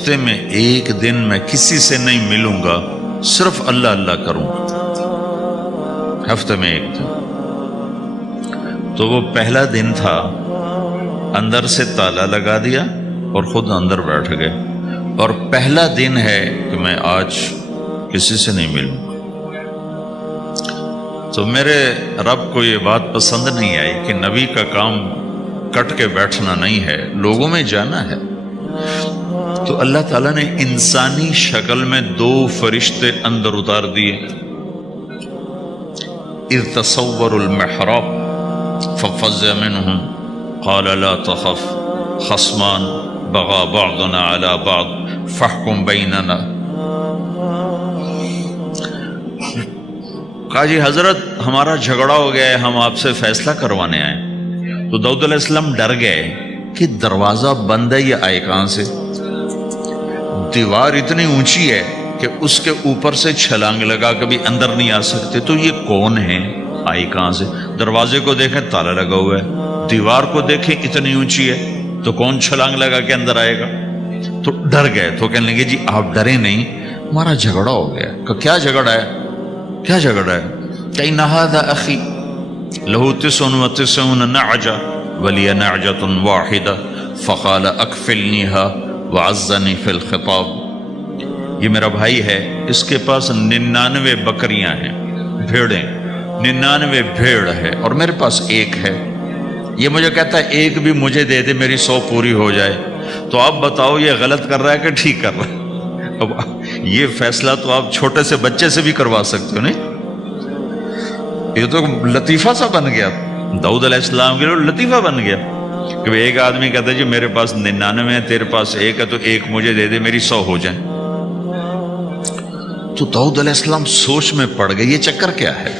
ہفتے میں ایک دن میں کسی سے نہیں ملوں گا، صرف اللہ اللہ کروں گا، ہفتے میں ایک دن۔ تو وہ پہلا دن تھا، اندر سے تالا لگا دیا اور خود اندر بیٹھ گئے، اور پہلا دن ہے کہ میں آج کسی سے نہیں ملوں گا۔ تو میرے رب کو یہ بات پسند نہیں آئی کہ نبی کا کام کٹ کے بیٹھنا نہیں ہے، لوگوں میں جانا ہے۔ تو اللہ تعالیٰ نے انسانی شکل میں دو فرشتے اندر اتار دیے۔ اذ تصور المحراب ففزع منهم قال لا تخف خصمان بغى بعضنا على بعض فاحكم بيننا۔ کہا جی حضرت ہمارا جھگڑا ہو گیا ہے، ہم آپ سے فیصلہ کروانے آئے۔ تو داؤد علیہ السلام ڈر گئے کہ دروازہ بند ہے، یہ آئے کہاں سے؟ دیوار اتنی اونچی ہے کہ اس کے اوپر سے چھلانگ لگا کبھی اندر نہیں آ سکتے، تو یہ کون ہے، آئی کہاں سے؟ دروازے کو دیکھیں تالا لگا ہوا ہے، دیوار کو دیکھیں اتنی اونچی ہے، تو کون چھلانگ لگا کے اندر آئے گا؟ تو ڈر گئے۔ تو کہنے لگے جی آپ ڈرے نہیں، ہمارا جھگڑا ہو گیا۔ کہ کیا جھگڑا ہے؟ کیا جھگڑا ہے؟ کہ ان ھذا اخی لہ 99 نعجہ ولی نعجۃ واحدہ فقال اکفلنیھا وعزنی فی الخطاب۔ یہ میرا بھائی ہے، اس کے پاس 99 بکریاں ہیں، بھیڑیں، 99 بھیڑ ہے، اور میرے پاس ایک ہے۔ یہ مجھے کہتا ہے ایک بھی مجھے دے دے، میری 100 پوری ہو جائے۔ تو آپ بتاؤ یہ غلط کر رہا ہے کہ ٹھیک کر رہا ہے؟ اب یہ فیصلہ تو آپ چھوٹے سے بچے سے بھی کروا سکتے ہو، نہیں؟ یہ تو لطیفہ سا بن گیا، داؤد علیہ السلام کے لیے لطیفہ بن گیا کہ ایک آدمی کہتا ہے جی میرے پاس 99 ہے، تیرے پاس ایک ہے، تو ایک مجھے دے دے، میری 100 ہو جائیں۔ تو داؤد علیہ السلام سوچ میں پڑ گئے یہ چکر کیا ہے؟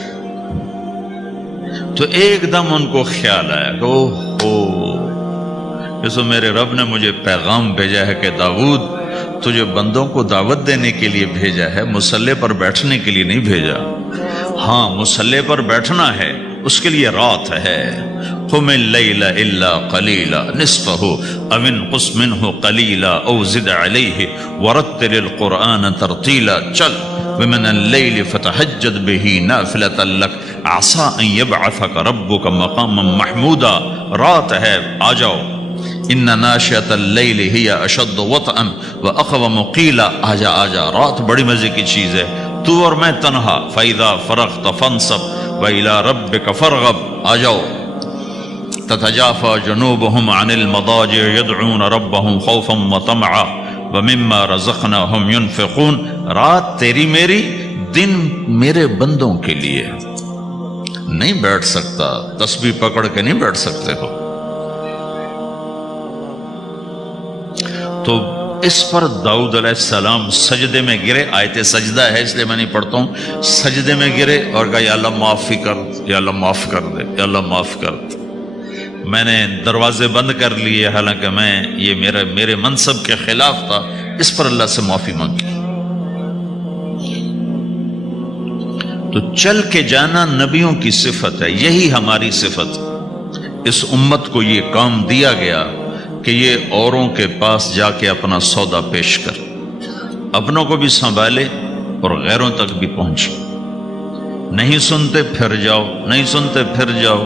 تو ایک دم ان کو خیال آیا کہ جیسے میرے رب نے مجھے پیغام بھیجا ہے کہ داؤد تجھے بندوں کو دعوت دینے کے لیے بھیجا ہے، مصلی پر بیٹھنے کے لیے نہیں بھیجا۔ ہاں مصلی پر بیٹھنا ہے، اس کے لیے رات ہے۔ قم اللیل الا قلیلا نصفہ او انقص منہ قلیلا او زد علیہ ورتل القرآن ترتیلا۔ چل ومن اللیل فتہجد بہ نافلۃ لک عسیٰ ان یبعثک ربک مقاما محمودا۔ رات ہے، آ جاؤ۔ ان ناشئۃ اللیل ہی اشد وطئا واقوم قیلا۔ آجا آجا، رات بڑی مزے کی چیز ہے، تو اور میں تنہا۔ فاذا فرغت فانصب وإلی ربک فارغب۔ آ جاؤ۔ تتجافى جنوبهم عن المضاجع يدعون ربهم خوفا وطمعا ومما رزقناهم ينفقون۔ رات تیری میری، دن میرے بندوں کے لیے۔ نہیں بیٹھ سکتا، تسبیح پکڑ کے نہیں بیٹھ سکتے ہو۔ تو اس پر داؤد علیہ السلام سجدے میں گرے۔ آیت سجدہ ہے اس لیے میں نہیں پڑھتا ہوں۔ سجدے میں گرے اور کہا یا اللہ معافی کر، یا اللہ معاف کر دے، یا اللہ معاف کر دے۔ میں نے دروازے بند کر لیے، حالانکہ یہ میرے منصب کے خلاف تھا، اس پر اللہ سے معافی مانگی۔ تو چل کے جانا نبیوں کی صفت ہے، یہی ہماری صفت۔ اس امت کو یہ کام دیا گیا کہ یہ اوروں کے پاس جا کے اپنا سودا پیش کر، اپنوں کو بھی سنبھالے اور غیروں تک بھی پہنچے۔ نہیں سنتے پھر جاؤ، نہیں سنتے پھر جاؤ،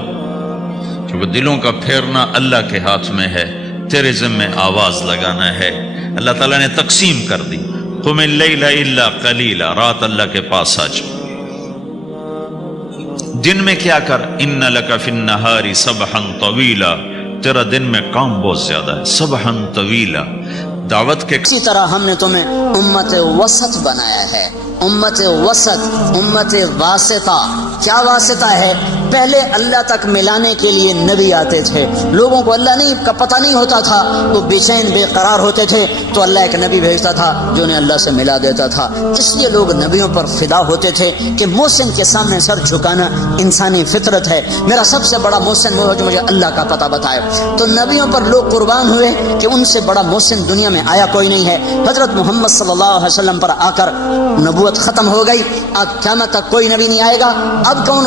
کیونکہ دلوں کا پھیرنا اللہ کے ہاتھ میں ہے، تیرے ذمہ آواز لگانا ہے۔ اللہ تعالیٰ نے تقسیم کر دی، قم اللیل الا قلیلا، رات اللہ کے پاس آ جا۔ دن میں کیا کر، ان لک فی النہار سبحا طویلا، تیرا دن میں کام بہت زیادہ ہے، سبحا طویلا۔ دعوت کے اسی طرح ہم نے تمہیں امت وسط بنایا ہے۔ امت وسط، امت واسطہ۔ کیا واسطہ ہے؟ پہلے اللہ تک ملانے کے لیے نبی آتے تھے، لوگوں کو اللہ کا پتہ نہیں ہوتا تھا، وہ بے چین بے قرار ہوتے تھے، تو اللہ ایک نبی بھیجتا تھا جو انہیں اللہ سے ملا دیتا تھا۔ اس لیے لوگ نبیوں پر فدا ہوتے تھے کہ محسن کے سامنے سر جھکانا انسانی فطرت ہے، میرا سب سے بڑا محسن وہ ہے جو مجھے اللہ کا پتہ بتائے۔ تو نبیوں پر لوگ قربان ہوئے کہ ان سے بڑا محسن دنیا میں آیا کوئی نہیں ہے۔ حضرت محمد صلی اللہ علیہ وسلم پر آ کر نبوت ختم ہو گئی، اب قیامت تک کوئی نبی نہیں آئے گا۔ اب کون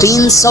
300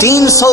300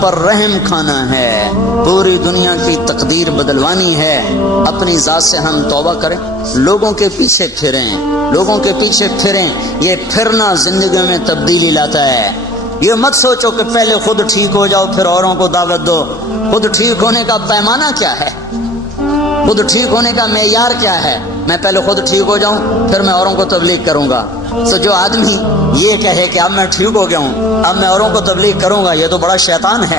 پر رحم کھانا ہے، پوری دنیا کی تقدیر بدلوانی ہے، اپنی ذات سے ہم توبہ کریں، لوگوں کے پیچھے پھریں، لوگوں کے پیچھے پھریں۔ یہ پھرنا زندگی میں تبدیلی لاتا ہے۔ یہ مت سوچو کہ پہلے خود ٹھیک ہو جاؤ پھر اوروں کو دعوت دو۔ خود ٹھیک ہونے کا پیمانہ کیا ہے؟ خود ٹھیک ہونے کا معیار کیا ہے؟ میں پہلے خود ٹھیک ہو جاؤں پھر میں اوروں کو تبلیغ کروں گا۔ تو جو آدمی یہ کہے کہ اب میں ٹھیک ہو گیا ہوں، اب میں اوروں کو تبلیغ کروں گا، یہ تو بڑا شیطان ہے،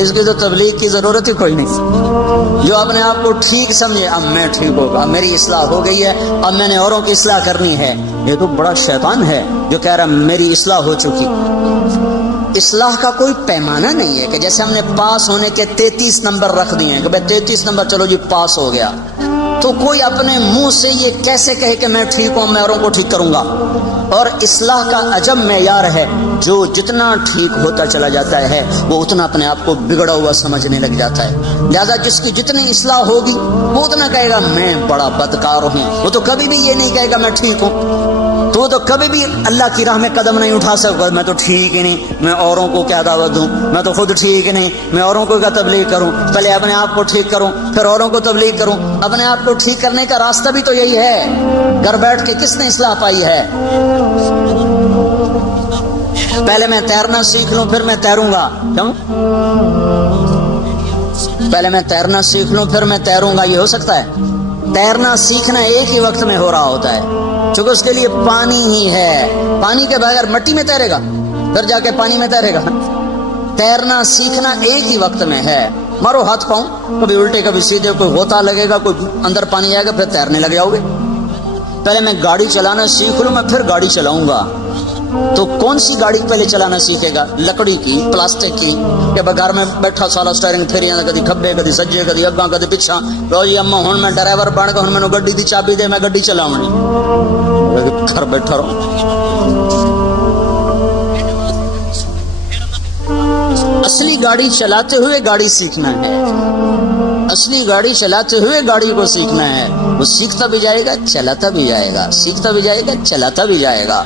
اس کی تو تبلیغ کی ضرورت ہی کوئی نہیں۔ جو اپنے آپ کو ٹھیک سمجھے، اب میں ٹھیک ہوگا، اب میری اصلاح ہو گئی ہے، اب میں نے اوروں کی اصلاح کرنی ہے، یہ تو بڑا شیطان ہے جو کہہ رہا میری اصلاح ہو چکی۔ اصلاح کا کوئی پیمانہ نہیں ہے کہ جیسے ہم نے پاس ہونے کے 33 نمبر رکھ دیے ہیں کہ بھائی 33 نمبر چلو جی پاس ہو گیا، تو کوئی اپنے منہ سے یہ کیسے کہے کہ میں ٹھیک ہوں، میں اوروں کو ٹھیک کروں گا؟ اور اصلاح کا عجب معیار ہے، جو جتنا ٹھیک ہوتا چلا جاتا ہے وہ اتنا اپنے آپ کو بگڑا ہوا سمجھنے لگ جاتا ہے۔ لہذا جس کی جتنی اصلاح ہوگی وہ اتنا کہے گا میں بڑا بدکار ہوں، وہ تو کبھی بھی یہ نہیں کہے گا میں ٹھیک ہوں، تو وہ تو کبھی بھی اللہ کی راہ میں قدم نہیں اٹھا سکتا، میں تو ٹھیک ہی نہیں، میں اوروں کو کیا دعوت دوں، میں تو خود ٹھیک نہیں، میں اوروں کو کیا تبلیغ کروں، پہلے اپنے آپ کو ٹھیک کروں پھر اوروں کو تبلیغ کروں۔ اپنے آپ کو ٹھیک کرنے کا راستہ بھی تو یہی ہے، گھر بیٹھ کے کس نے اصلاح پائی ہے؟ پہلے میں تیرنا سیکھ لوں پھر میں تیروں گا، کیوں؟ پہلے میں تیرنا سیکھ لوں پھر میں تیروں گا، یہ ہو سکتا ہے؟ تیرنا سیکھنا ایک ہی وقت میں ہو رہا ہوتا ہے، چونکہ اس کے لیے پانی ہی ہے، پانی کے بغیر مٹی میں تیرے گا پھر جا کے پانی میں تیرے گا۔ تیرنا سیکھنا ایک ہی وقت میں ہے، مارو ہاتھ پاؤں کبھی الٹے کبھی سیدھے، کوئی غوطہ لگے گا، کوئی اندر پانی آئے گا، پھر تیرنے لگ جاؤ گے۔ پہلے میں گاڑی چلانا سیکھ لوں میں پھر گاڑی چلاؤں گا، تو کون سی گاڑی پہلے چلانا سیکھے گا؟ لکڑی کی، پلاسٹک کی، کہ گھر میں بیٹھا سارا سٹیئرنگ پھیری جانا، کدی کھبے کدی سجے کدی اگاں کدی پچھا، لو جی اما ہن میں ڈرائیور بن کے ہن مینوں گڈی دی چابی دے میں گڈی چلاونی، گھر بیٹھا رہوں۔ اصلی گاڑی چلاتے ہوئے گاڑی سیکھنا ہے، اصلی گاڑی چلاتے ہوئے گاڑی کو سیکھنا ہے، وہ سیکھتا بھی جائے گا چلاتا بھی جائے گا، سیکھتا بھی جائے گا چلاتا بھی جائے گا۔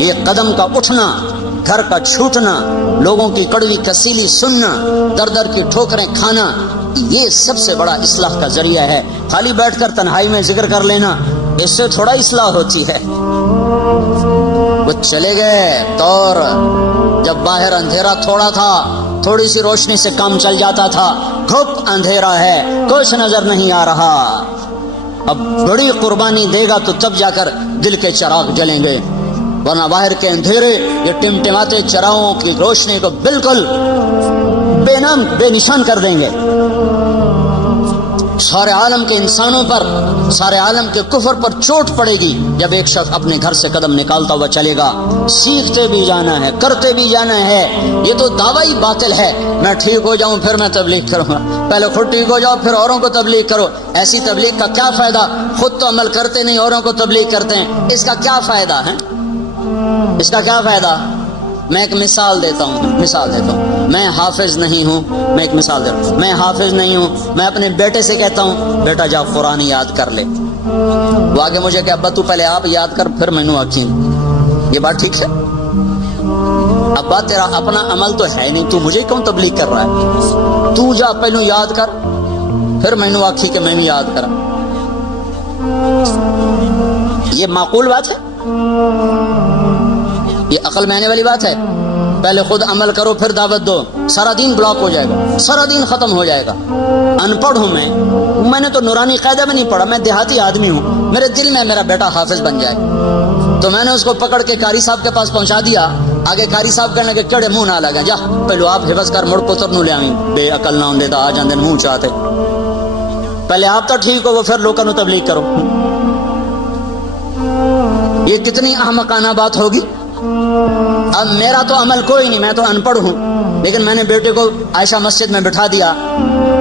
یہ قدم کا اٹھنا، گھر کا چھوٹنا، لوگوں کی کڑوی کسیلی سننا، در در کی ٹھوکریں کھانا، یہ سب سے بڑا اصلاح کا ذریعہ ہے۔ خالی بیٹھ کر تنہائی میں ذکر کر لینا، اس سے تھوڑا اصلاح ہوتی ہے۔ وہ چلے گئے دور جب باہر اندھیرا تھوڑا تھا، تھوڑی سی روشنی سے کام چل جاتا تھا، گھپ اندھیرا ہے، کچھ نظر نہیں آ رہا۔ اب بڑی قربانی دے گا تو تب جا کر دل کے چراغ جلیں گے، ورنہ باہر کے اندھیرے یہ ٹمٹماتے چراغوں کی روشنی کو بالکل بے نام بے نشان کر دیں گے۔ سارے عالم کے انسانوں پر، سارے عالم کے کفر پر چوٹ پڑے گی جب ایک شخص اپنے گھر سے قدم نکالتا ہوا چلے گا۔ سیکھتے بھی جانا ہے، کرتے بھی جانا ہے، یہ تو دعویٰ ہی باطل ہے میں ٹھیک ہو جاؤں پھر میں تبلیغ کروں گا۔ پہلے خود ٹھیک ہو جاؤ پھر اوروں کو تبلیغ کرو، ایسی تبلیغ کا کیا فائدہ؟ خود تو عمل کرتے نہیں، اوروں کو تبلیغ کرتے ہیں، اس کا کیا فائدہ ہے؟ اس کا کیا فائدہ؟ میں ایک مثال دیتا ہوں، میں حافظ نہیں ہوں، میں ایک مثال دیتا ہوں، میں حافظ نہیں ہوں، میں اپنے بیٹے سے کہتا ہوں بیٹا جا قرآن یاد کر لے، وہ آگے مجھے کہ ابا تو پہلے آپ یاد کر پھر میں آکھیں، یہ بات ٹھیک ہے؟ ابا تیرا اپنا عمل تو ہے نہیں، تو مجھے کیوں تبلیغ کر رہا ہے؟ تو جا پہلو یاد کر پھر میں آکھی کہ میں بھی یاد کرا، یہ معقول بات ہے؟ یہ عقل میں آنے والی بات ہے؟ پہلے خود عمل کرو پھر دعوت دو، سارا دین بلاک ہو جائے گا، سارا دین ختم ہو جائے گا۔ ان پڑھ ہوں میں نے تو نورانی قاعدہ میں نہیں پڑھا، میں دیہاتی آدمی ہوں، میرے دل میں میرا بیٹا حافظ بن جائے، تو میں نے اس کو پکڑ کے قاری صاحب کے پاس پہنچا دیا، آگے قاری صاحب کہنے کے کڑے منہ نہ لگا، جا پہلو آپ حفظ کر مڑ پتر نو لے آئیں، بے عقل نہ ہوندے تا آ جاندے منہ چاہتے، پہلے آپ تو ٹھیک ہو وہ پھر لوگوں کو تبلیغ کرو۔ یہ کتنی احمقانہ بات ہوگی۔ اب میرا تو عمل کوئی نہیں، میں تو ان پڑھ ہوں، لیکن میں نے بیٹے کو عائشہ مسجد میں بٹھا دیا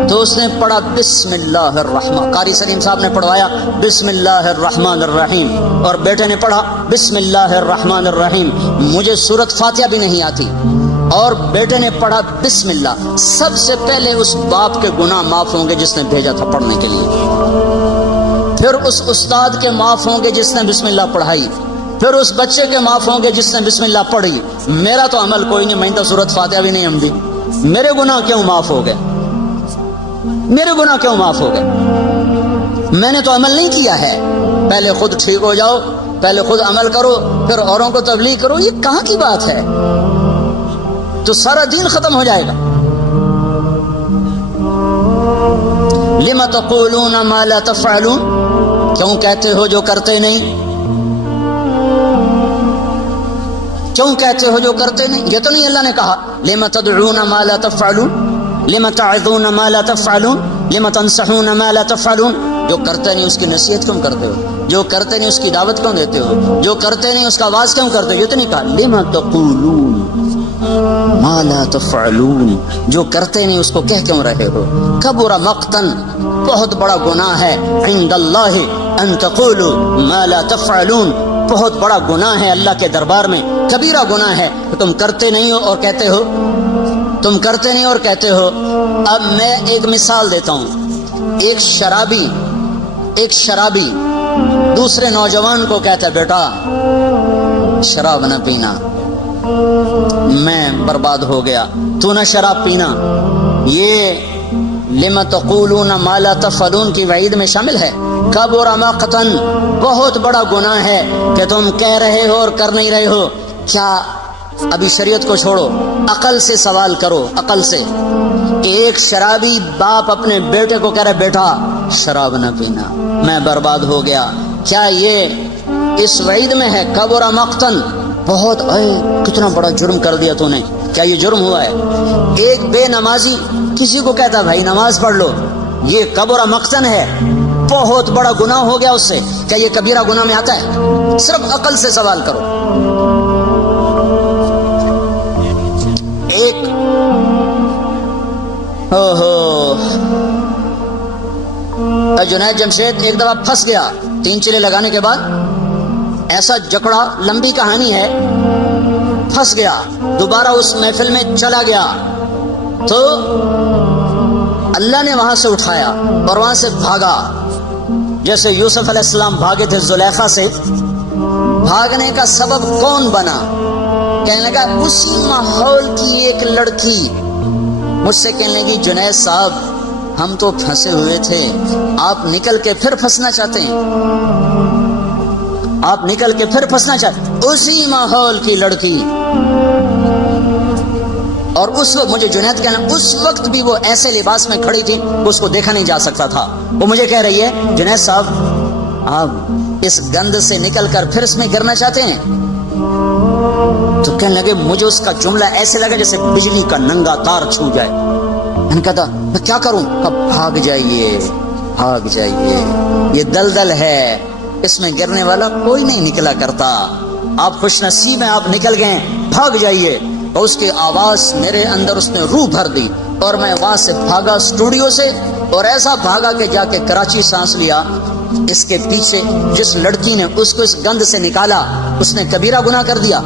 تو اس نے پڑھا بسم اللہ الرحمن، قاری سلیم صاحب نے پڑھوایا بسم اللہ الرحمن الرحیم، اور بیٹے نے پڑھا بسم اللہ الرحمن الرحیم، مجھے سورۃ فاتحہ بھی نہیں آتی، اور بیٹے نے پڑھا بسم اللہ۔ سب سے پہلے اس باپ کے گناہ معاف ہوں گے جس نے بھیجا تھا پڑھنے کے لیے، پھر اس استاد کے معاف ہوں گے جس نے بسم اللہ پڑھائی، پھر اس بچے کے معاف ہوں گے جس نے بسم اللہ پڑھی. میرا تو عمل کوئی نہیں, میں تو سورۃ فاتحہ بھی نہیں ہمدی, میرے گناہ کیوں معاف ہو گئے؟ میرے گناہ کیوں معاف ہو گئے؟ میں نے تو عمل نہیں کیا ہے. پہلے خود ٹھیک ہو جاؤ, پہلے خود عمل کرو, پھر اوروں کو تبلیغ کرو. یہ کہاں کی بات ہے؟ تو سارا دین ختم ہو جائے گا. لم تقولون ما لا تفعلون, کیوں کہتے ہو جو کرتے نہیں؟ کیوں کہتے ہو جو کرتے نہیں؟ یہ تو نہیں اللہ نے کہا لم تدعون ما لا تفعلون, لم تعظون ما لا تفعلون, لم تنصحون ما لا تفعلون. جو کرتے نہیں اس کی نصیحت کیوں کرتے ہو؟ جو کرتے نہیں اس کی دعوت کیوں دیتے ہو؟ جو کرتے نہیں اس کا آواز کیوں کرتے ہو؟ یہ تو نہیں کہا لم تقولون ما لا تفعلون, جو کرتے نہیں اس کو کہہ کیوں رہے ہو؟ کبر مقتن, بہت بڑا گناہ ہے, عند اللہ ان تقولوا ما لا تفعلون, بہت بڑا گناہ ہے اللہ کے دربار میں, کبیرہ گناہ ہے کہ تم کرتے نہیں ہو اور کہتے ہو, تم کرتے نہیں اور کہتے ہو. اب میں ایک مثال دیتا ہوں. ایک شرابی دوسرے نوجوان کو کہتا ہے بیٹا شراب نہ پینا, میں برباد ہو گیا, تو نہ شراب پینا. یہ لم تقولون ما لا تفعلون کی وعید میں شامل ہے. کبر مقتن, بہت بڑا گناہ ہے کہ تم کہہ رہے ہو اور کر نہیں رہے ہو. کیا ابھی شریعت کو چھوڑو, عقل سے سوال کرو, عقل سے. ایک شرابی باپ اپنے بیٹے کو کہہ رہا بیٹا شراب نہ پینا, میں برباد ہو گیا. کیا یہ اس وعید میں ہے؟ کبر مقتن, بہت کتنا بڑا جرم کر دیا تو نے, کیا یہ جرم ہوا ہے؟ ایک بے نمازی کسی کو کہتا بھائی نماز پڑھ لو, یہ کبر مقتن ہے, بہت بڑا گناہ ہو گیا اس سے. کیا یہ کبیرہ گناہ میں آتا ہے؟ صرف عقل سے سوال کرو. ایک جنید جمشید ایک دفعہ پھنس گیا 3 چلے لگانے کے بعد, ایسا جکڑا, لمبی کہانی ہے, پھنس گیا, دوبارہ اس محفل میں چلا گیا تو اللہ نے وہاں سے اٹھایا اور وہاں سے بھاگا. جیسے یوسف علیہ السلام بھاگے تھے زلیخا سے, بھاگنے کا سبب کون بنا؟ کہنے لگا اسی ماحول کی ایک لڑکی مجھ سے کہنے لگی جنید صاحب ہم تو پھنسے ہوئے تھے, آپ نکل کے پھر پھنسنا چاہتے ہیں, آپ نکل کے پھر پھنسنا چاہتے. اسی ماحول کی لڑکی. اور اس وقت مجھے جنید کہنا, اس وقت بھی وہ ایسے لباس میں کھڑی تھی اس کو دیکھا نہیں جا سکتا تھا. وہ مجھے کہہ رہی ہے جنید صاحب آپ اس گند سے نکل کر پھر اس میں گرنا چاہتے ہیں؟ تو کہنے لگے مجھے اس کا جملہ ایسے لگا جیسے بجلی کا ننگا تار چھو جائے. میں نے کہا میں کیا کروں؟ اب بھاگ جائیے, بھاگ جائیے, یہ دلدل ہے, اس میں گرنے والا کوئی نہیں نکلا کرتا, آپ خوش نصیب ہیں آپ نکل گئے, بھاگ جائیے. اور اس کی آواز میرے اندر اس نے روح بھر دی اور میں وہاں سے بھاگا اسٹوڈیو سے, اور ایسا بھاگا کہ جا کے کراچی سانس لیا. اس کے پیچھے جس لڑکی نے اس کو اس گند سے نکالا اس نے کبیرہ گناہ کر دیا,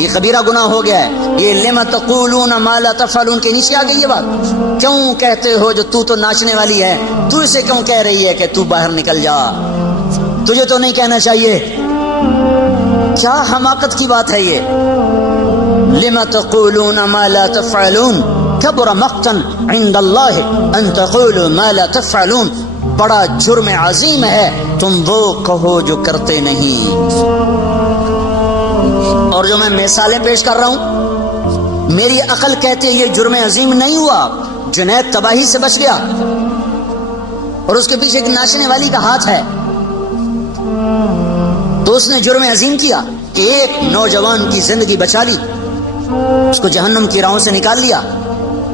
یہ کبیرہ گناہ ہو گیا ہے. یہ لم تقولون ما لا تفعلون کے نیچے آ گئی یہ بات. کیوں کہتے ہو جو تو ناچنے والی ہے, تو اسے کیوں کہہ رہی ہے کہ تو باہر نکل جا, تجھے تو نہیں کہنا چاہیے. کیا حماقت کی بات ہے یہ. لم تقولون ما لا تفعلون کبر مقتا عند اللہ ان تقولوا ما لا تفعلون, بڑا جرم عظیم ہے تم وہ کہو جو کرتے نہیں. اور جو میں مثالیں پیش کر رہا ہوں میری عقل کہتی ہے یہ جرم عظیم نہیں ہوا. جنید تباہی سے بچ گیا اور اس کے پیچھے ایک ناچنے والی کا ہاتھ ہے, تو اس نے جرم عظیم کیا کہ ایک نوجوان کی زندگی بچا لی, اس کو جہنم کی راہوں سے نکال لیا.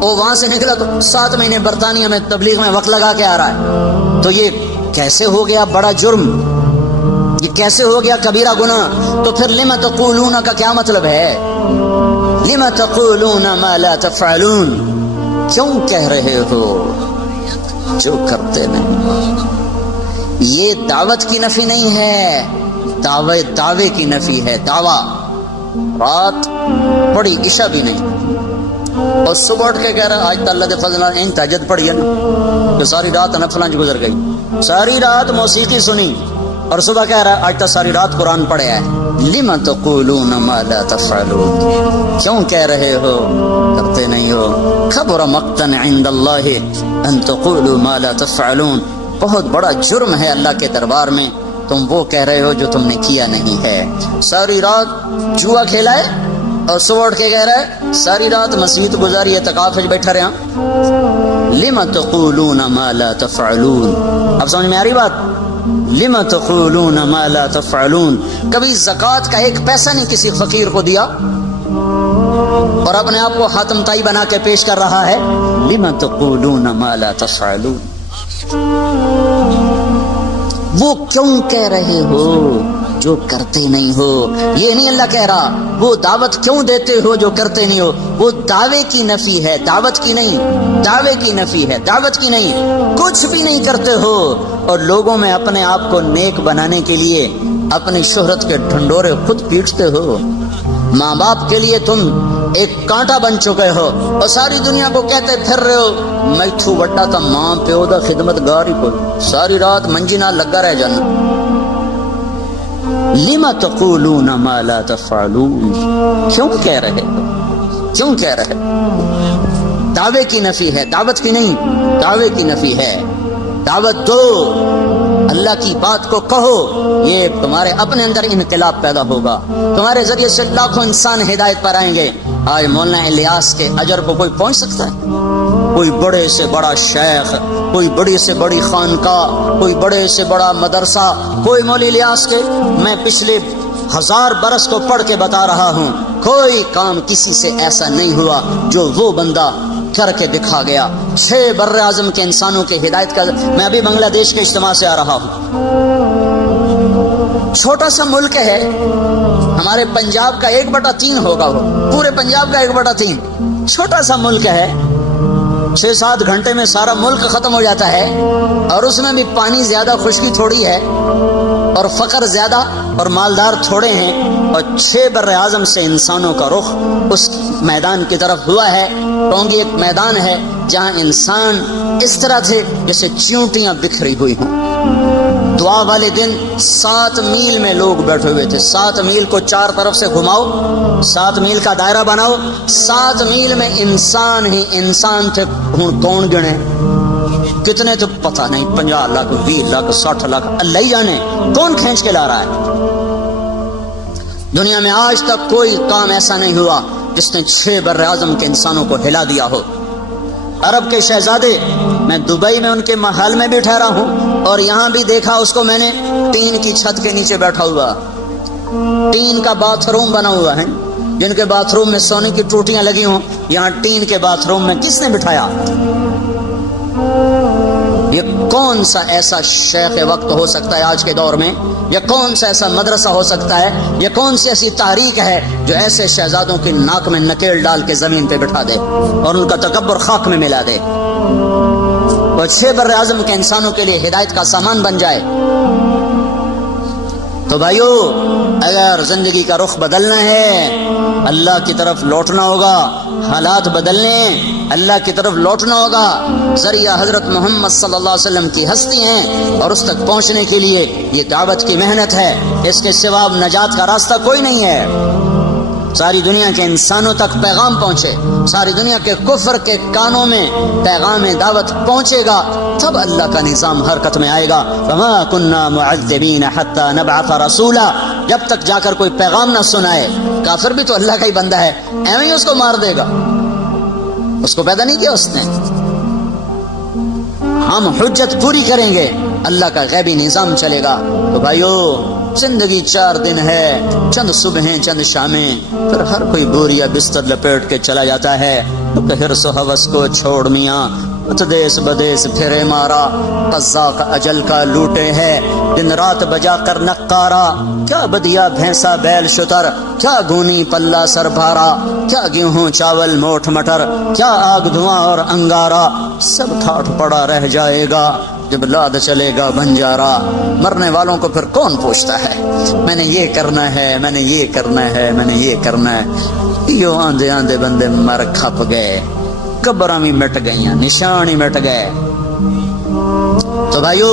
وہ وہاں سے نکلا تو 7 مہینے برطانیہ میں تبلیغ میں وقت لگا کے آ رہا ہے. تو یہ کیسے ہو گیا بڑا جرم, یہ کیسے ہو گیا کبیرہ گناہ؟ تو پھر لم تقولون کا کیا مطلب ہے؟ لم تقولون ما لا تفعلون, کیوں کہہ رہے ہو جو کرتے نہیں. یہ دعوت کی نفی نہیں ہے, دعوے کی نفی ہے. دعویٰ رات پڑھی عشاء بھی نہیں اور صبح اٹھ کے کہہ رہا آج اللہ دے فضل این تہجد پڑھی ہے نا, کہ ساری رات نفلاں گزر گئی, ساری رات موسیقی سنی اور صبح کہہ رہا ہے آج تو ساری رات قرآن پڑھے ہے. لم تقولون ما لا تفعلون، کیوں کہہ رہے ہو کرتے نہیں ہو. کبر مقتا عند اللہ ان تقولوا ما لا تفعلون، بہت بڑا جرم ہے اللہ کے دربار میں تم وہ کہہ رہے ہو جو تم نے کیا نہیں ہے. ساری رات جوا کھیلا ہے اور صبح اٹھ کے کہہ رہا ہے ساری رات مسجد گزاری اعتکاف میں بیٹھا رہا. لم تقولون ما لا تفعلون. اب سمجھ میں آ رہی بات؟ لم تقولون ما لا تفعلون. کبھی زکوٰۃ کا ایک پیسہ نہیں کسی فقیر کو دیا اور اپنے آپ کو حاتم طائی بنا کے پیش کر رہا ہے. لم تقولون ما لا تفعلون. وہ کیوں کہہ رہے ہو جو کرتے نہیں ہو. یہ نہیں اللہ کہہ رہا وہ دعوت کیوں دیتے ہو جو کرتے نہیں ہو. وہ دعوے کی نفی ہے، دعوت کی نہیں. دعوے کی نفی ہے، دعوت کی نہیں. کچھ بھی نہیں کرتے ہو اور لوگوں میں اپنے آپ کو نیک بنانے کے لیے اپنی شہرت کے ڈھنڈورے خود پیٹتے ہو. ماں باپ کے لیے تم ایک کانٹا بن چکے ہو اور ساری دنیا کو کہتے پھر رہے ہو میتھو وڈا تا ماں پیو دا خدمت گار ہی کوئی، ساری رات منجی نال لگا رہ جانا. لما تقولون ما لا تفعلون. کیوں کہہ رہے ہو، کیوں کہہ رہے. دعوے کی نفی ہے، دعوت کی نہیں. دعوے کی نفی ہے. دعوت دو، اللہ کی بات کو کہو. یہ تمہارے اپنے اندر انقلاب پیدا ہوگا، تمہارے ذریعے سے لاکھوں انسان ہدایت پر آئیں گے. آج مولانا الیاس کے اجر کو کوئی پہنچ سکتا ہے؟ کوئی بڑے سے بڑا شیخ، کوئی بڑی سے بڑی خانقاہ، کوئی بڑے سے بڑا مدرسہ، کوئی مولی الیاس کے میں پچھلے 1000 برس کو پڑھ کے بتا رہا ہوں کوئی کام کسی سے ایسا نہیں ہوا جو وہ بندہ کر کے دکھا گیا. 6 بر اعظم کے انسانوں کے ہدایت کا. میں ابھی بنگلہ دیش کے اجتماع سے آ رہا ہوں. چھوٹا سا ملک ہے، ہمارے پنجاب کا 1/3 ہوگا، وہ پورے پنجاب کا 1/3. چھوٹا سا ملک ہے، 6-7 گھنٹے میں سارا ملک ختم ہو جاتا ہے اور اس میں بھی پانی زیادہ، خشکی تھوڑی ہے اور فقر زیادہ اور مالدار تھوڑے ہیں. اور 6 بر اعظم سے انسانوں کا رخ اس میدان کی طرف ہوا ہے. ٹونگی ایک میدان ہے جہاں انسان اس طرح تھے جیسے چیونٹیاں بکھری ہوئی ہوں. دعا والے دن 7 میل میں لوگ بیٹھے ہوئے تھے. 7 میل کو 4 طرف سے گھماؤ، 7 میل کا دائرہ بناؤ. 7 میل میں انسان ہی انسان تھے. کون گنے کتنے تو پتہ نہیں، 50 لاکھ 20 لاکھ 60 لاکھ، اللہ ہی جانے کون کھینچ کے لا رہا ہے. دنیا میں آج تک کوئی کام ایسا نہیں ہوا جس نے 6 بر اعظم کے انسانوں کو ہلا دیا ہو. عرب کے شہزادے، میں دبئی میں ان کے محل میں بھی ٹھہرا ہوں اور یہاں بھی دیکھا اس کو میں نے، ٹین کی چھت کے نیچے بیٹھا ہوا. ٹین کا باتھ روم بنا ہوا ہے، جن کے باتھ روم میں سونے کی ٹوٹیاں لگی ہوں، یہاں ٹین کے باتھ روم میں کس نے بٹھایا؟ یہ کون سا ایسا شیخ وقت ہو سکتا ہے آج کے دور میں؟ یہ کون سا ایسا مدرسہ ہو سکتا ہے؟ یہ کون سی ایسی تحریک ہے جو ایسے شہزادوں کی ناک میں نکیل ڈال کے زمین پہ بٹھا دے اور ان کا تکبر خاک میں ملا دے؟ وہ 6 بر اعظم کے انسانوں کے لیے ہدایت کا سامان بن جائے. تو بھائیو، اگر زندگی کا رخ بدلنا ہے، اللہ کی طرف لوٹنا ہوگا. حالات بدلنے، اللہ کی طرف لوٹنا ہوگا. ذریعہ حضرت محمد صلی اللہ علیہ وسلم کی ہستی ہیں اور اس تک پہنچنے کے لیے یہ دعوت کی محنت ہے. اس کے سوا نجات کا راستہ کوئی نہیں ہے. ساری دنیا کے انسانوں تک پیغام پہنچے، ساری دنیا کے کفر کے کانوں میں پیغام دعوت پہنچے گا، تب اللہ کا نظام حرکت میں آئے گا. وما كنا معذبین حتى نبعث رسولا. جب تک جا کر کوئی پیغام نہ سنائے. کافر بھی تو اللہ کا ہی بندہ ہے، ایویں ہی اس کو مار دے گا، اس کو پیدا نہیں کیا اس نے. ہم حجت پوری کریں گے، اللہ کا غیبی نظام چلے گا. تو بھائیو، زندگی 4 دن ہے، چند صبحیں چند شامیں، پھر ہر کوئی بوریا بستر لپیٹ کے چلا جاتا ہے. تو حرص و ہوس کو چھوڑ میاں، دیس بدیس پھرے مارا، قزاق اجل کا لوٹے ہے، دن رات بجا کر نقارا. کیا بدیا بھینسا بیل شتر، کیا گونی پلہ سر بھارا، کیا گیہوں چاول موٹھ مٹر، کیا آگ دھواں اور انگارا. سب ٹھاٹ پڑا رہ جائے گا جب لاد چلے گا بنجارا. مرنے والوں کو پھر کون پوچھتا ہے میں نے یہ کرنا ہے، میں نے یہ کرنا ہے، میں نے یہ کرنا ہے. یوں آندے آندے بندے مر کھپ گئے، قبراں بھی مٹ گئیاں، نشان ہی مٹ گئے. تو بھائیو،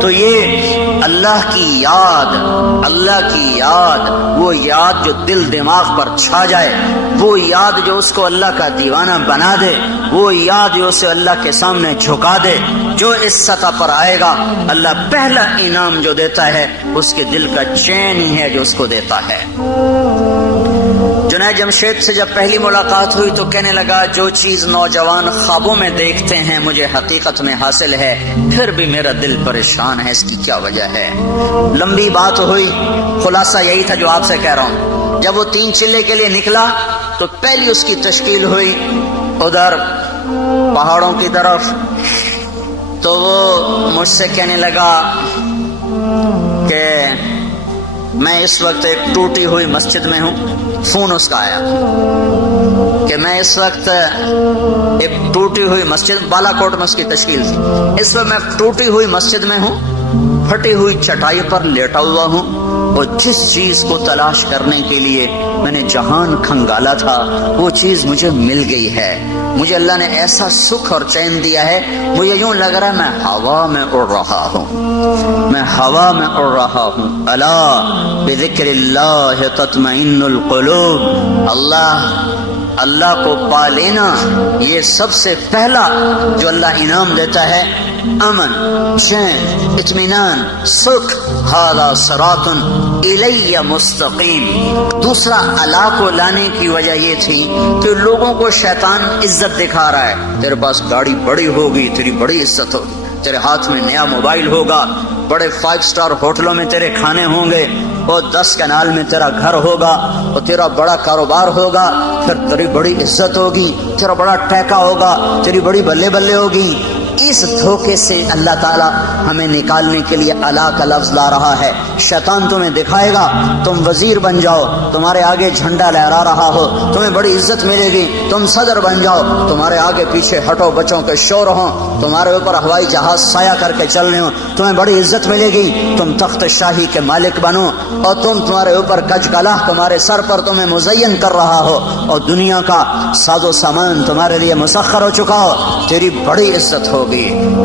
تو یہ اللہ کی یاد وہ یاد جو دل دماغ پر چھا جائے، وہ یاد جو اس کو اللہ کا دیوانہ بنا دے، وہ یاد جو اسے اللہ کے سامنے جھکا دے، جو اس سطح پر آئے گا اللہ پہلا انعام جو دیتا ہے اس کے دل کا چین ہی ہے جو اس کو دیتا ہے۔ جنید جمشید سے جب پہلی ملاقات ہوئی تو کہنے لگا جو چیز نوجوان خوابوں میں دیکھتے ہیں مجھے حقیقت میں حاصل ہے، پھر بھی میرا دل پریشان ہے، اس کی کیا وجہ ہے؟ لمبی بات ہوئی، خلاصہ یہی تھا جو آپ سے کہہ رہا ہوں۔ جب وہ 3 چلے کے لیے نکلا تو پہلی اس کی تشکیل ہوئی ادھر پہاڑوں کی طرف، تو وہ مجھ سے کہنے لگا کہ میں اس وقت ایک ٹوٹی ہوئی مسجد میں ہوں۔ فون اس کا آیا کہ میں اس وقت ایک ٹوٹی ہوئی مسجد، بالا کوٹ میں اس کی تشکیل تھی، اس وقت میں ٹوٹی ہوئی مسجد میں ہوں، پھٹی ہوئی چٹائی پر لیٹا ہوا ہوں، اور جس چیز کو تلاش کرنے کے لیے میں نے جہان کھنگالا تھا وہ چیز مجھے مل گئی ہے۔ مجھے اللہ نے ایسا سکھ اور چین دیا ہے، مجھے یوں لگ رہا ہے میں ہوا میں اڑ رہا ہوں، میں ہوا میں اڑ رہا ہوں۔ الا بذکر اللہ تطمئن القلوب، اللہ کو پا لینا یہ سب سے پہلا جو اللہ انعام دیتا ہے، امن، چین، اطمینان، سکھ۔ ھذا صراط الی مستقیم۔ دوسرا اللہ کو لانے کی وجہ یہ تھی کہ لوگوں کو شیطان عزت دکھا رہا ہے، تیرے پاس گاڑی بڑی ہوگی تیری بڑی عزت ہوگی، تیرے ہاتھ میں نیا موبائل ہوگا، بڑے 5 اسٹار ہوٹلوں میں تیرے کھانے ہوں گے، اور 10 کنال میں تیرا گھر ہوگا، اور تیرا بڑا کاروبار ہوگا، پھر تیری بڑی عزت ہوگی، تیرا بڑا ٹیکا ہوگا، تیری بڑی بلے بلے ہوگی۔ اس دھوکے سے اللہ تعالیٰ ہمیں نکالنے کے لیے اللہ کا لفظ لا رہا ہے۔ شیطان تمہیں دکھائے گا تم وزیر بن جاؤ، تمہارے آگے جھنڈا لہرا رہا ہو، تمہیں بڑی عزت ملے گی، تم صدر بن جاؤ، تمہارے آگے پیچھے ہٹو بچوں کے شور ہوں، تمہارے اوپر ہوائی جہاز سایہ کر کے چل رہے ہوں، تمہیں بڑی عزت ملے گی، تم تخت شاہی کے مالک بنو، اور تمہارے اوپر گج گلہ تمہارے سر پر تمہیں مزین کر رہا ہو، اور دنیا کا ساز و سامان تمہارے لیے مسخر ہو چکا ہو، تیری بڑی عزت ہوگی،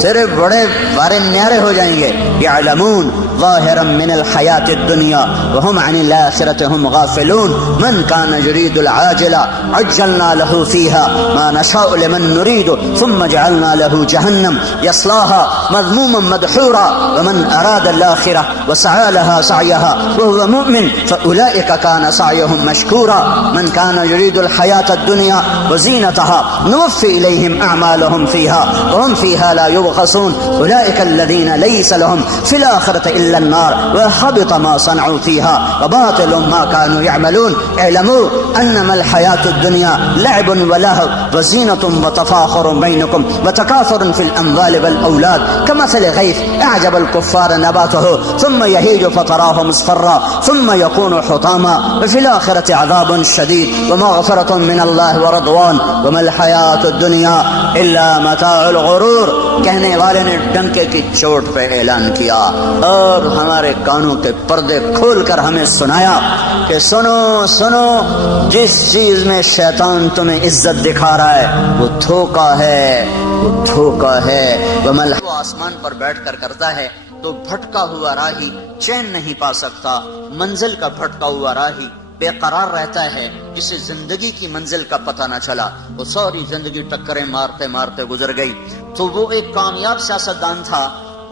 تیرے بڑے بارے نیارے ہو جائیں گے۔ یعلمون ظاہرا من الحیات الدنیا وهم عن الآخرة هم غافلون من كان يريد العاجلة عجلنا له فيها ما نشاء لمن نريد ثم جعلنا له جهنم يصلاها مذموما مدحورا ومن أراد الآخرة وسعى لها سعيها وهو مؤمن فأولئك كان سعيهم مشكورا من كان يريد الحياة الدنيا وزينتها نوفي إليهم أعمالهم فيها وهم فيها لا يبخسون أولئك الذين ليس لهم في الآخرة إلا النار وحبط ما صنعوا فيها وباطل ما كانوا يعملون اعلموا أنما الحياة الدنيا لعب ولهو وزينة وتفاخر بينكم وتكاثر في الأموال والأولاد كمثل غيث أعجب الكفار نباته ثم يهيج فتراه مصفرا ثم يكون حطاما وفي الآخرة عذاب شديد ومغفرة من الله ورضوان وما الحياة الدنيا إلا متاع الغرور۔ کہنے والے نے ڈنکے کی چوٹ پہ اعلان کیا اور ہمارے کانوں کے پردے کھول کر ہمیں سنایا کہ سنو سنو، جس چیز میں شیطان تمہیں عزت دکھا رہا ہے وہ دھوکا ہے، وہ دھوکا ہے۔ وہ آسمان پر بیٹھ کر کرتا ہے تو بھٹکا ہوا راہی چین نہیں پا سکتا، منزل کا بھٹکا ہوا راہی بے قرار رہتا ہے، جسے زندگی کی منزل کا پتہ نہ چلا، وہ ساری زندگی ٹکریں مارتے مارتے گزر گئی۔ تو وہ ایک کامیاب سیاستدان تھا،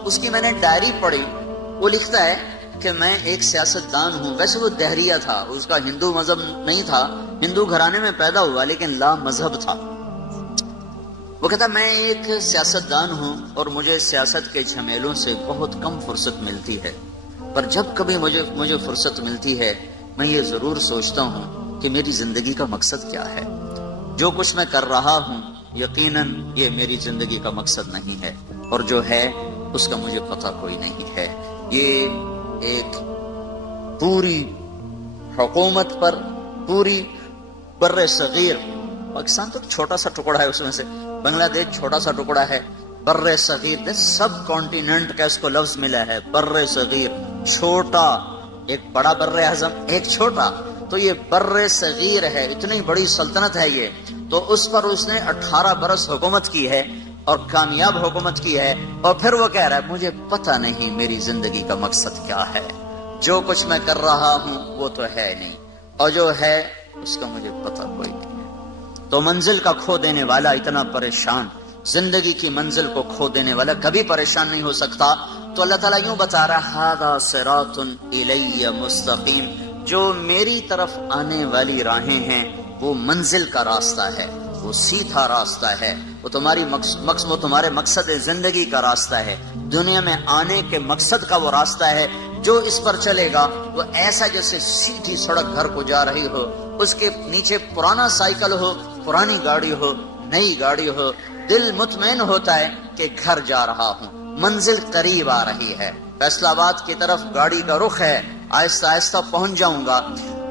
اس کی میں نے ڈائری پڑھی، وہ لکھتا ہے کہ میں ایک سیاستدان ہوں، ویسے وہ دہریہ تھا، اس کا ہندو مذہب نہیں تھا، ہندو گھرانے میں پیدا ہوا لیکن لا مذہب تھا۔ وہ کہتا میں ایک سیاستدان ہوں اور مجھے سیاست کے جھمیلوں سے بہت کم فرصت ملتی ہے، پر جب کبھی مجھے فرصت ملتی ہے میں یہ ضرور سوچتا ہوں کہ میری زندگی کا مقصد کیا ہے۔ جو کچھ میں کر رہا ہوں یقیناً یہ میری زندگی کا مقصد نہیں ہے، اور جو ہے اس کا مجھے پتہ کوئی نہیں ہے۔ یہ ایک پوری حکومت پر، پوری بر صغیر، پاکستان تو چھوٹا سا ٹکڑا ہے، اس میں سے بنگلہ دیش چھوٹا سا ٹکڑا ہے، بر صغیر سب کانٹیننٹ کا اس کو لفظ ملا ہے، بر صغیر، چھوٹا، ایک بڑا بر اعظم ایک چھوٹا، تو یہ بر صغیر ہے، اتنی بڑی سلطنت ہے یہ، تو اس پر اس نے 18 برس حکومت کی ہے، اور کامیاب حکومت کی ہے، اور پھر وہ کہہ رہا ہے مجھے پتہ نہیں میری زندگی کا مقصد کیا ہے، جو کچھ میں کر رہا ہوں وہ تو ہے نہیں، اور جو ہے اس کا مجھے پتہ کوئی نہیں ہے۔ تو منزل کا کھو دینے والا اتنا پریشان، زندگی کی منزل کو کھو دینے والا کبھی پریشان نہیں ہو سکتا۔ تو اللہ تعالیٰ یوں بتا رہا ہے ھذا صراط الی مستقیم، جو میری طرف آنے والی راہیں ہیں وہ منزل کا راستہ ہے، وہ سیدھا راستہ ہے، وہ تمہارے مقصد زندگی کا راستہ ہے، دنیا میں آنے کے مقصد کا وہ راستہ ہے۔ جو اس پر چلے گا وہ ایسا جیسے سیدھی سڑک گھر کو جا رہی ہو، اس کے نیچے پرانا سائیکل ہو، پرانی گاڑی ہو، نئی گاڑی ہو، دل مطمئن ہوتا ہے کہ گھر جا رہا ہوں، منزل قریب آ رہی ہے، فیصل آباد کی طرف گاڑی کا رخ ہے، آہستہ آہستہ پہنچ جاؤں گا۔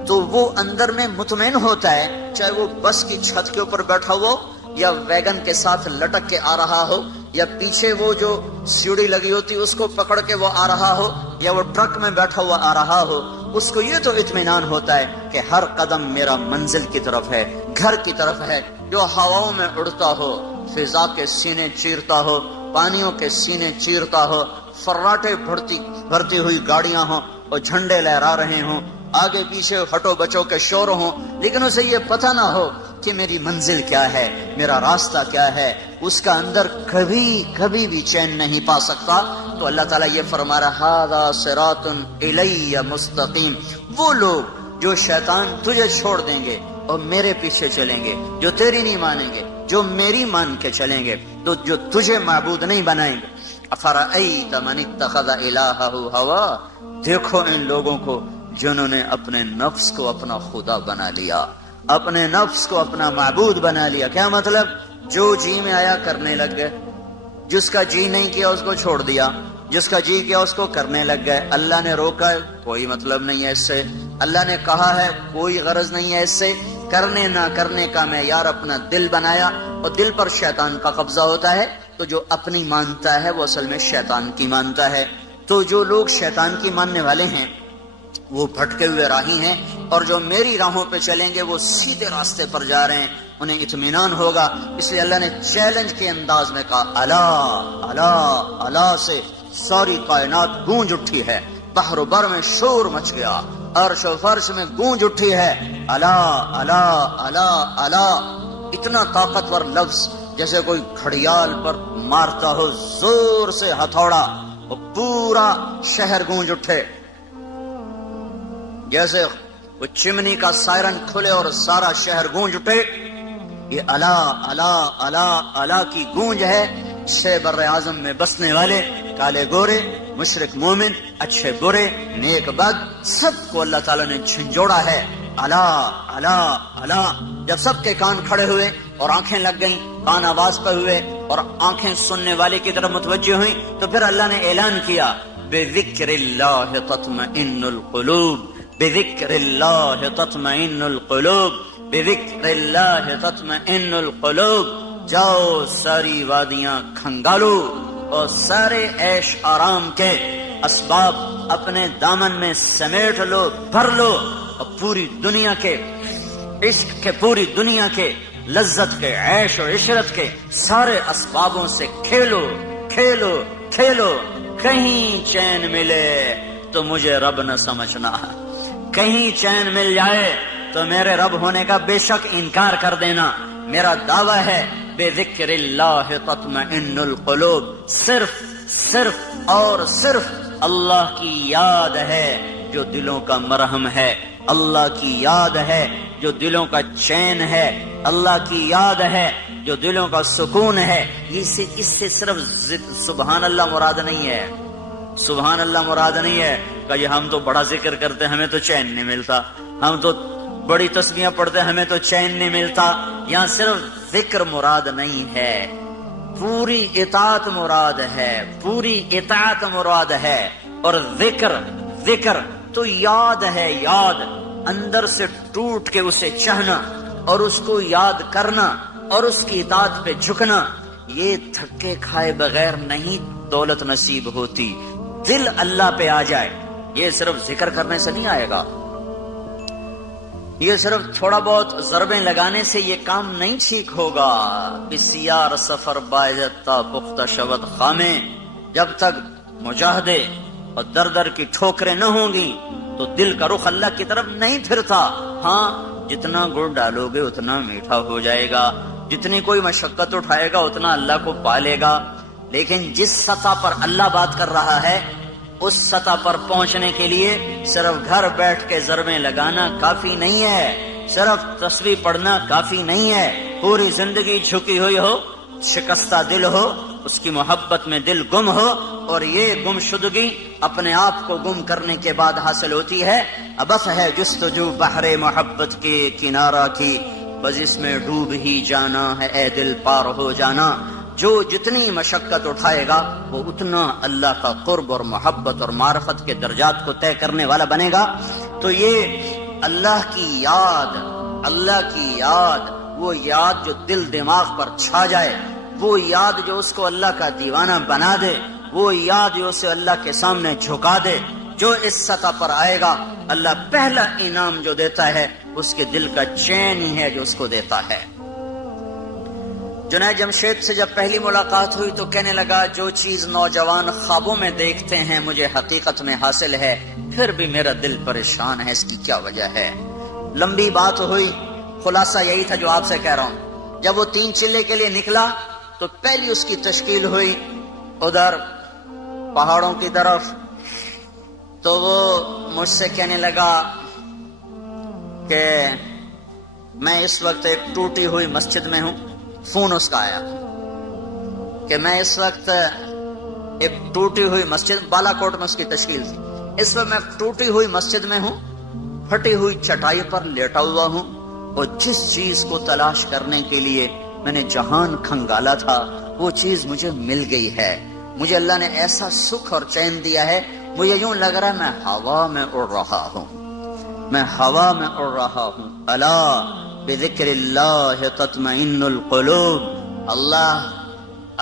تو وہ اندر میں مطمئن ہوتا ہے، چاہے وہ بس کی چھت کے اوپر بیٹھا ہو یا ویگن کے ساتھ لٹک کے آ رہا ہو، یا پیچھے وہ جو سیڑھی لگی ہوتی اس کو پکڑ کے وہ آ رہا ہو، یا وہ ٹرک میں بیٹھا ہوا آ رہا ہو، اس کو یہ تو اطمینان ہوتا ہے کہ ہر قدم میرا منزل کی طرف ہے، گھر کی طرف ہے۔ جو ہواؤں میں اڑتا ہو، فضا کے سینے چیرتا ہو، پانیوں کے سینے چیرتا ہو، فراٹے بھرتی ہوئی گاڑیاں ہوں اور جھنڈے لہرا رہے ہوں، آگے پیچھے ہٹو بچوں کے شور ہوں، لیکن اسے یہ پتہ نہ ہو کہ میری منزل کیا ہے، میرا راستہ کیا ہے، اس کا اندر کبھی بھی چین نہیں پا سکتا۔ تو اللہ تعالیٰ یہ فرما رہا ھذا صراط الی مستقیم، وہ لوگ جو شیطان تجھے چھوڑ دیں گے اور میرے پیچھے چلیں گے، جو تیری نہیں مانیں گے، جو میری مان کے چلیں گے، تو جو تجھے معبود نہیں بنائیں گے۔ افرأیت من اتخذ الہہ ہوا، دیکھو ان لوگوں کو جنہوں نے اپنے نفس کو اپنا خدا بنا لیا، اپنے نفس کو اپنا معبود بنا لیا۔ کیا مطلب؟ جو جی میں آیا کرنے لگ گئے، جس کا جی نہیں کیا اس کو چھوڑ دیا، جس کا جی کیا اس کو کرنے لگ گئے۔ اللہ نے روکا ہے، کوئی مطلب نہیں ہے اس سے، اللہ نے کہا ہے، کوئی غرض نہیں ہے اس سے، کرنے نہ کرنے کا معیار اپنا دل بنایا، اور دل پر شیطان کا قبضہ ہوتا ہے، تو جو اپنی مانتا ہے وہ اصل میں شیطان کی مانتا ہے۔ تو جو لوگ شیطان کی ماننے والے ہیں وہ بھٹکے ہوئے راہی ہیں، اور جو میری راہوں پہ چلیں گے وہ سیدھے راستے پر جا رہے ہیں، انہیں اطمینان ہوگا۔ اس لیے اللہ نے چیلنج کے انداز میں کہا الا الا الا سے ساری کائنات گونج اٹھی ہے، بحر و بر میں شور مچ گیا، عرش و فرش میں گونج اٹھی ہے، الا الا الا الا، اتنا طاقتور لفظ جیسے کوئی گھڑیال پر مارتا ہو زور سے ہتھوڑا، اور پورا شہر گونج اٹھے، جیسے وہ چمنی کا سائرن کھلے اور سارا شہر گونج اٹھے۔ یہ الا الا الا الا کی گونج ہے۔ چھ بر اعظم میں بسنے والے، کالے گورے، مشرق مومن، اچھے برے، نیک بد، سب کو اللہ تعالیٰ نے جھنجھوڑا ہے۔ الا الا الا، جب سب کے کان کھڑے ہوئے اور آنکھیں لگ گئیں، کان آواز پہ ہوئے اور آنکھیں سننے والے کی طرف متوجہ ہوئیں، تو پھر اللہ نے اعلان کیا بذکر اللہ تطمئن القلوب، بذکر اللہ تطمئن القلوب، بذکر اللہ تطمئن القلوب۔ جاؤ ساری وادیاں کھنگالو اور سارے عیش آرام کے اسباب اپنے دامن میں سمیٹ لو، بھر لو، اور پوری دنیا کے عشق کے، پوری دنیا کے لذت کے، عیش و عشرت کے سارے اسبابوں سے کھیلو کھیلو کھیلو۔ کہیں چین ملے تو مجھے رب نہ سمجھنا، کہیں چین مل جائے تو میرے رب ہونے کا بے شک انکار کر دینا۔ میرا دعویٰ ہے بذکر اللہ تطمئن القلوب، صرف اور صرف اللہ کی یاد ہے جو دلوں کا مرہم ہے، اللہ کی یاد ہے جو دلوں کا چین ہے، اللہ کی یاد ہے جو دلوں کا سکون ہے۔ اس سے صرف سبحان اللہ مراد نہیں ہے، سبحان اللہ مراد نہیں ہے کہ یہ ہم تو بڑا ذکر کرتے ہمیں تو چین نہیں ملتا، ہم تو بڑی تسبیحاں پڑھتے ہمیں تو چین نہیں ملتا۔ یہاں صرف ذکر مراد نہیں ہے، پوری اطاعت مراد ہے، پوری اطاعت مراد ہے۔ اور ذکر تو یاد ہے، یاد اندر سے ٹوٹ کے اسے چاہنا اور اس کو یاد کرنا اور اس کی اطاعت پہ جھکنا، یہ دھکے کھائے بغیر نہیں دولت نصیب ہوتی۔ دل اللہ پہ آ جائے، یہ صرف ذکر کرنے سے نہیں آئے گا۔ یہ صرف تھوڑا بہت ضربیں لگانے سے یہ کام نہیں ٹھیک ہوگا. بسیار سفر باید تا پختہ شود خامے، جب تک مجاہدے اور در در کی ٹھوکریں نہ ہوں گی تو دل کا رخ اللہ کی طرف نہیں پھرتا. ہاں جتنا گڑ ڈالو گے اتنا میٹھا ہو جائے گا، جتنی کوئی مشقت اٹھائے گا اتنا اللہ کو پالے گا. لیکن جس سطح پر اللہ بات کر رہا ہے اس سطح پر پہنچنے کے لیے صرف گھر بیٹھ کے ضربیں لگانا کافی نہیں ہے، صرف تسبیح پڑھنا کافی نہیں ہے. پوری زندگی جھکی ہوئی ہو، شکستہ دل ہو، اس کی محبت میں دل گم ہو، اور یہ گم شدگی اپنے آپ کو گم کرنے کے بعد حاصل ہوتی ہے. ابس ہے جستجو بحر محبت کے کنارہ کی، بس اس میں ڈوب ہی جانا ہے اے دل پار ہو جانا. جو جتنی مشقت اٹھائے گا وہ اتنا اللہ کا قرب اور محبت اور معرفت کے درجات کو طے کرنے والا بنے گا. تو یہ اللہ کی یاد، اللہ کی یاد، وہ یاد جو دل دماغ پر چھا جائے، وہ یاد جو اس کو اللہ کا دیوانہ بنا دے، وہ یاد جو اسے اللہ کے سامنے جھکا دے، جو اس سطح پر آئے گا اللہ پہلا انعام جو دیتا ہے اس کے دل کا چین ہی ہے جو اس کو دیتا ہے. جنید جمشید سے جب پہلی ملاقات ہوئی تو کہنے لگا جو چیز نوجوان خوابوں میں دیکھتے ہیں مجھے حقیقت میں حاصل ہے، پھر بھی میرا دل پریشان ہے، اس کی کیا وجہ ہے؟ لمبی بات ہوئی، خلاصہ یہی تھا جو آپ سے کہہ رہا ہوں. جب وہ 3 چلے کے لیے نکلا تو پہلی اس کی تشکیل ہوئی ادھر پہاڑوں کی طرف. تو وہ مجھ سے کہنے لگا کہ میں اس وقت ایک ٹوٹی ہوئی مسجد میں ہوں. فون اس کا آیا کہ میں اس وقت ایک ٹوٹی ہوئی مسجد، بالا کوٹ میں اس کی تشکیل تھی، اس وقت میں ٹوٹی ہوئی مسجد میں ہوں، پھٹی ہوئی چٹائی پر لیٹا ہوا ہوں، اور جس چیز کو تلاش کرنے کے لیے میں نے جہان کھنگالا تھا وہ چیز مجھے مل گئی ہے. مجھے اللہ نے ایسا سکھ اور چین دیا ہے، مجھے یوں لگ رہا ہے میں ہوا میں اڑ رہا ہوں، میں ہوا میں اڑ رہا ہوں. الا بذکر اللہ تطمئن القلوب،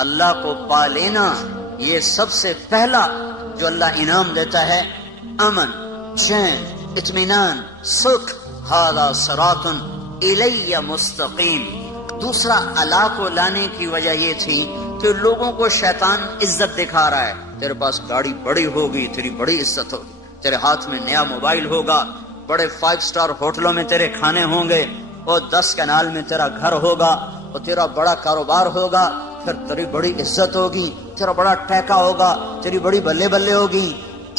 اللہ کو پا لینا یہ سب سے پہلا جو اللہ انعام دیتا ہے، امن، چین، اطمینان، سکھ. ھذا صراط الی مستقیم. دوسرا اللہ کو لانے کی وجہ یہ تھی کہ لوگوں کو شیطان عزت دکھا رہا ہے. تیرے پاس گاڑی بڑی ہوگی، تیری بڑی عزت ہوگی، تیرے ہاتھ میں نیا موبائل ہوگا، بڑے 5 سٹار ہوٹلوں میں تیرے کھانے ہوں گے، اور 10 کنال میں تیرا گھر ہوگا، اور تیرا بڑا کاروبار ہوگا، پھر تیری بڑی عزت ہوگی، تیرا بڑا ٹیکا ہوگا، تیری بڑی بلے بلے ہوگی.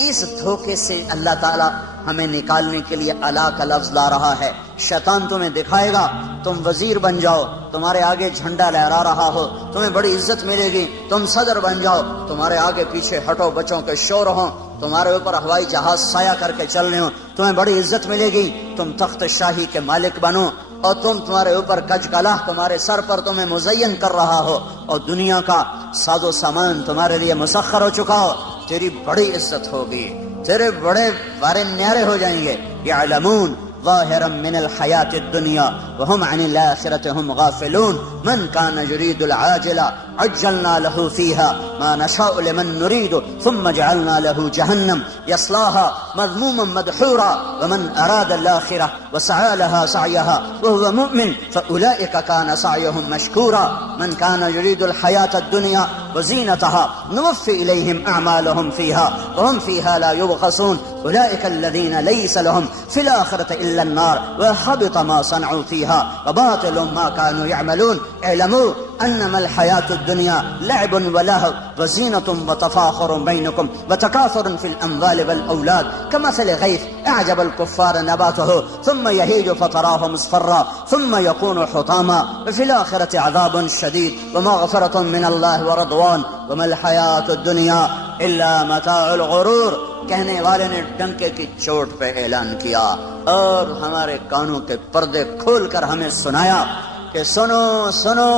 اس دھوکے سے اللہ تعالیٰ ہمیں نکالنے کے لیے اللہ کا لفظ لا رہا ہے. شیطان تمہیں دکھائے گا تم وزیر بن جاؤ، تمہارے آگے جھنڈا لہرا رہا ہو، تمہیں بڑی عزت ملے گی، تم صدر بن جاؤ، تمہارے آگے پیچھے ہٹو بچوں کے شور ہوں، تمہارے اوپر ہوائی جہاز سایہ کر کے چل رہے ہوں، تمہیں بڑی عزت ملے گی، تم تخت شاہی کے مالک بنو، اور تمہارے اوپر کج کلا تمہارے سر پر تمہیں مزین کر رہا ہو، اور دنیا کا ساز و سامان تمہارے لیے مسخر ہو چکا ہو. تیری بڑی عزت ہوگی، تیرے بڑے بارے نیارے ہو جائیں گے. یعلمون ظاہرا من الحیات الدنیا وهم عن الآخرة هم غافلون. من كان يريد العاجلة عجلنا له فيها ما نشاء لمن نريد ثم جعلنا له جهنم يصلاها مذموما مدحورا ومن أراد الآخرة وسعى لها سعيها وهو مؤمن فأولئك كان سعيهم مشكورا. من كان يريد الحياة الدنيا وزينتها نوفي إليهم أعمالهم فيها وهم فيها لا يبخسون. أولئك الذين ليس لهم في الآخرة إلا النار وحبط ما صنعوا فيها وباطل ما كانوا يعملون. اعلموا أنما الحياة الدنيا لعب ولهو وزينة وتفاخر بينكم وتكاثر في الأموال والأولاد كمثل غيث أعجب الكفار نباته ثم يهيج فتراه مصفرا ثم يكون حطاما وفي الآخرة عذاب شديد ومغفرة من الله ورضوان وما الحياة الدنيا إلا متاع الغرور. کہنے والے نے ڈنکے کی چوٹ پہ اعلان کیا اور ہمارے کانوں کے پردے کھول کر ہمیں سنایا کہ سنو سنو،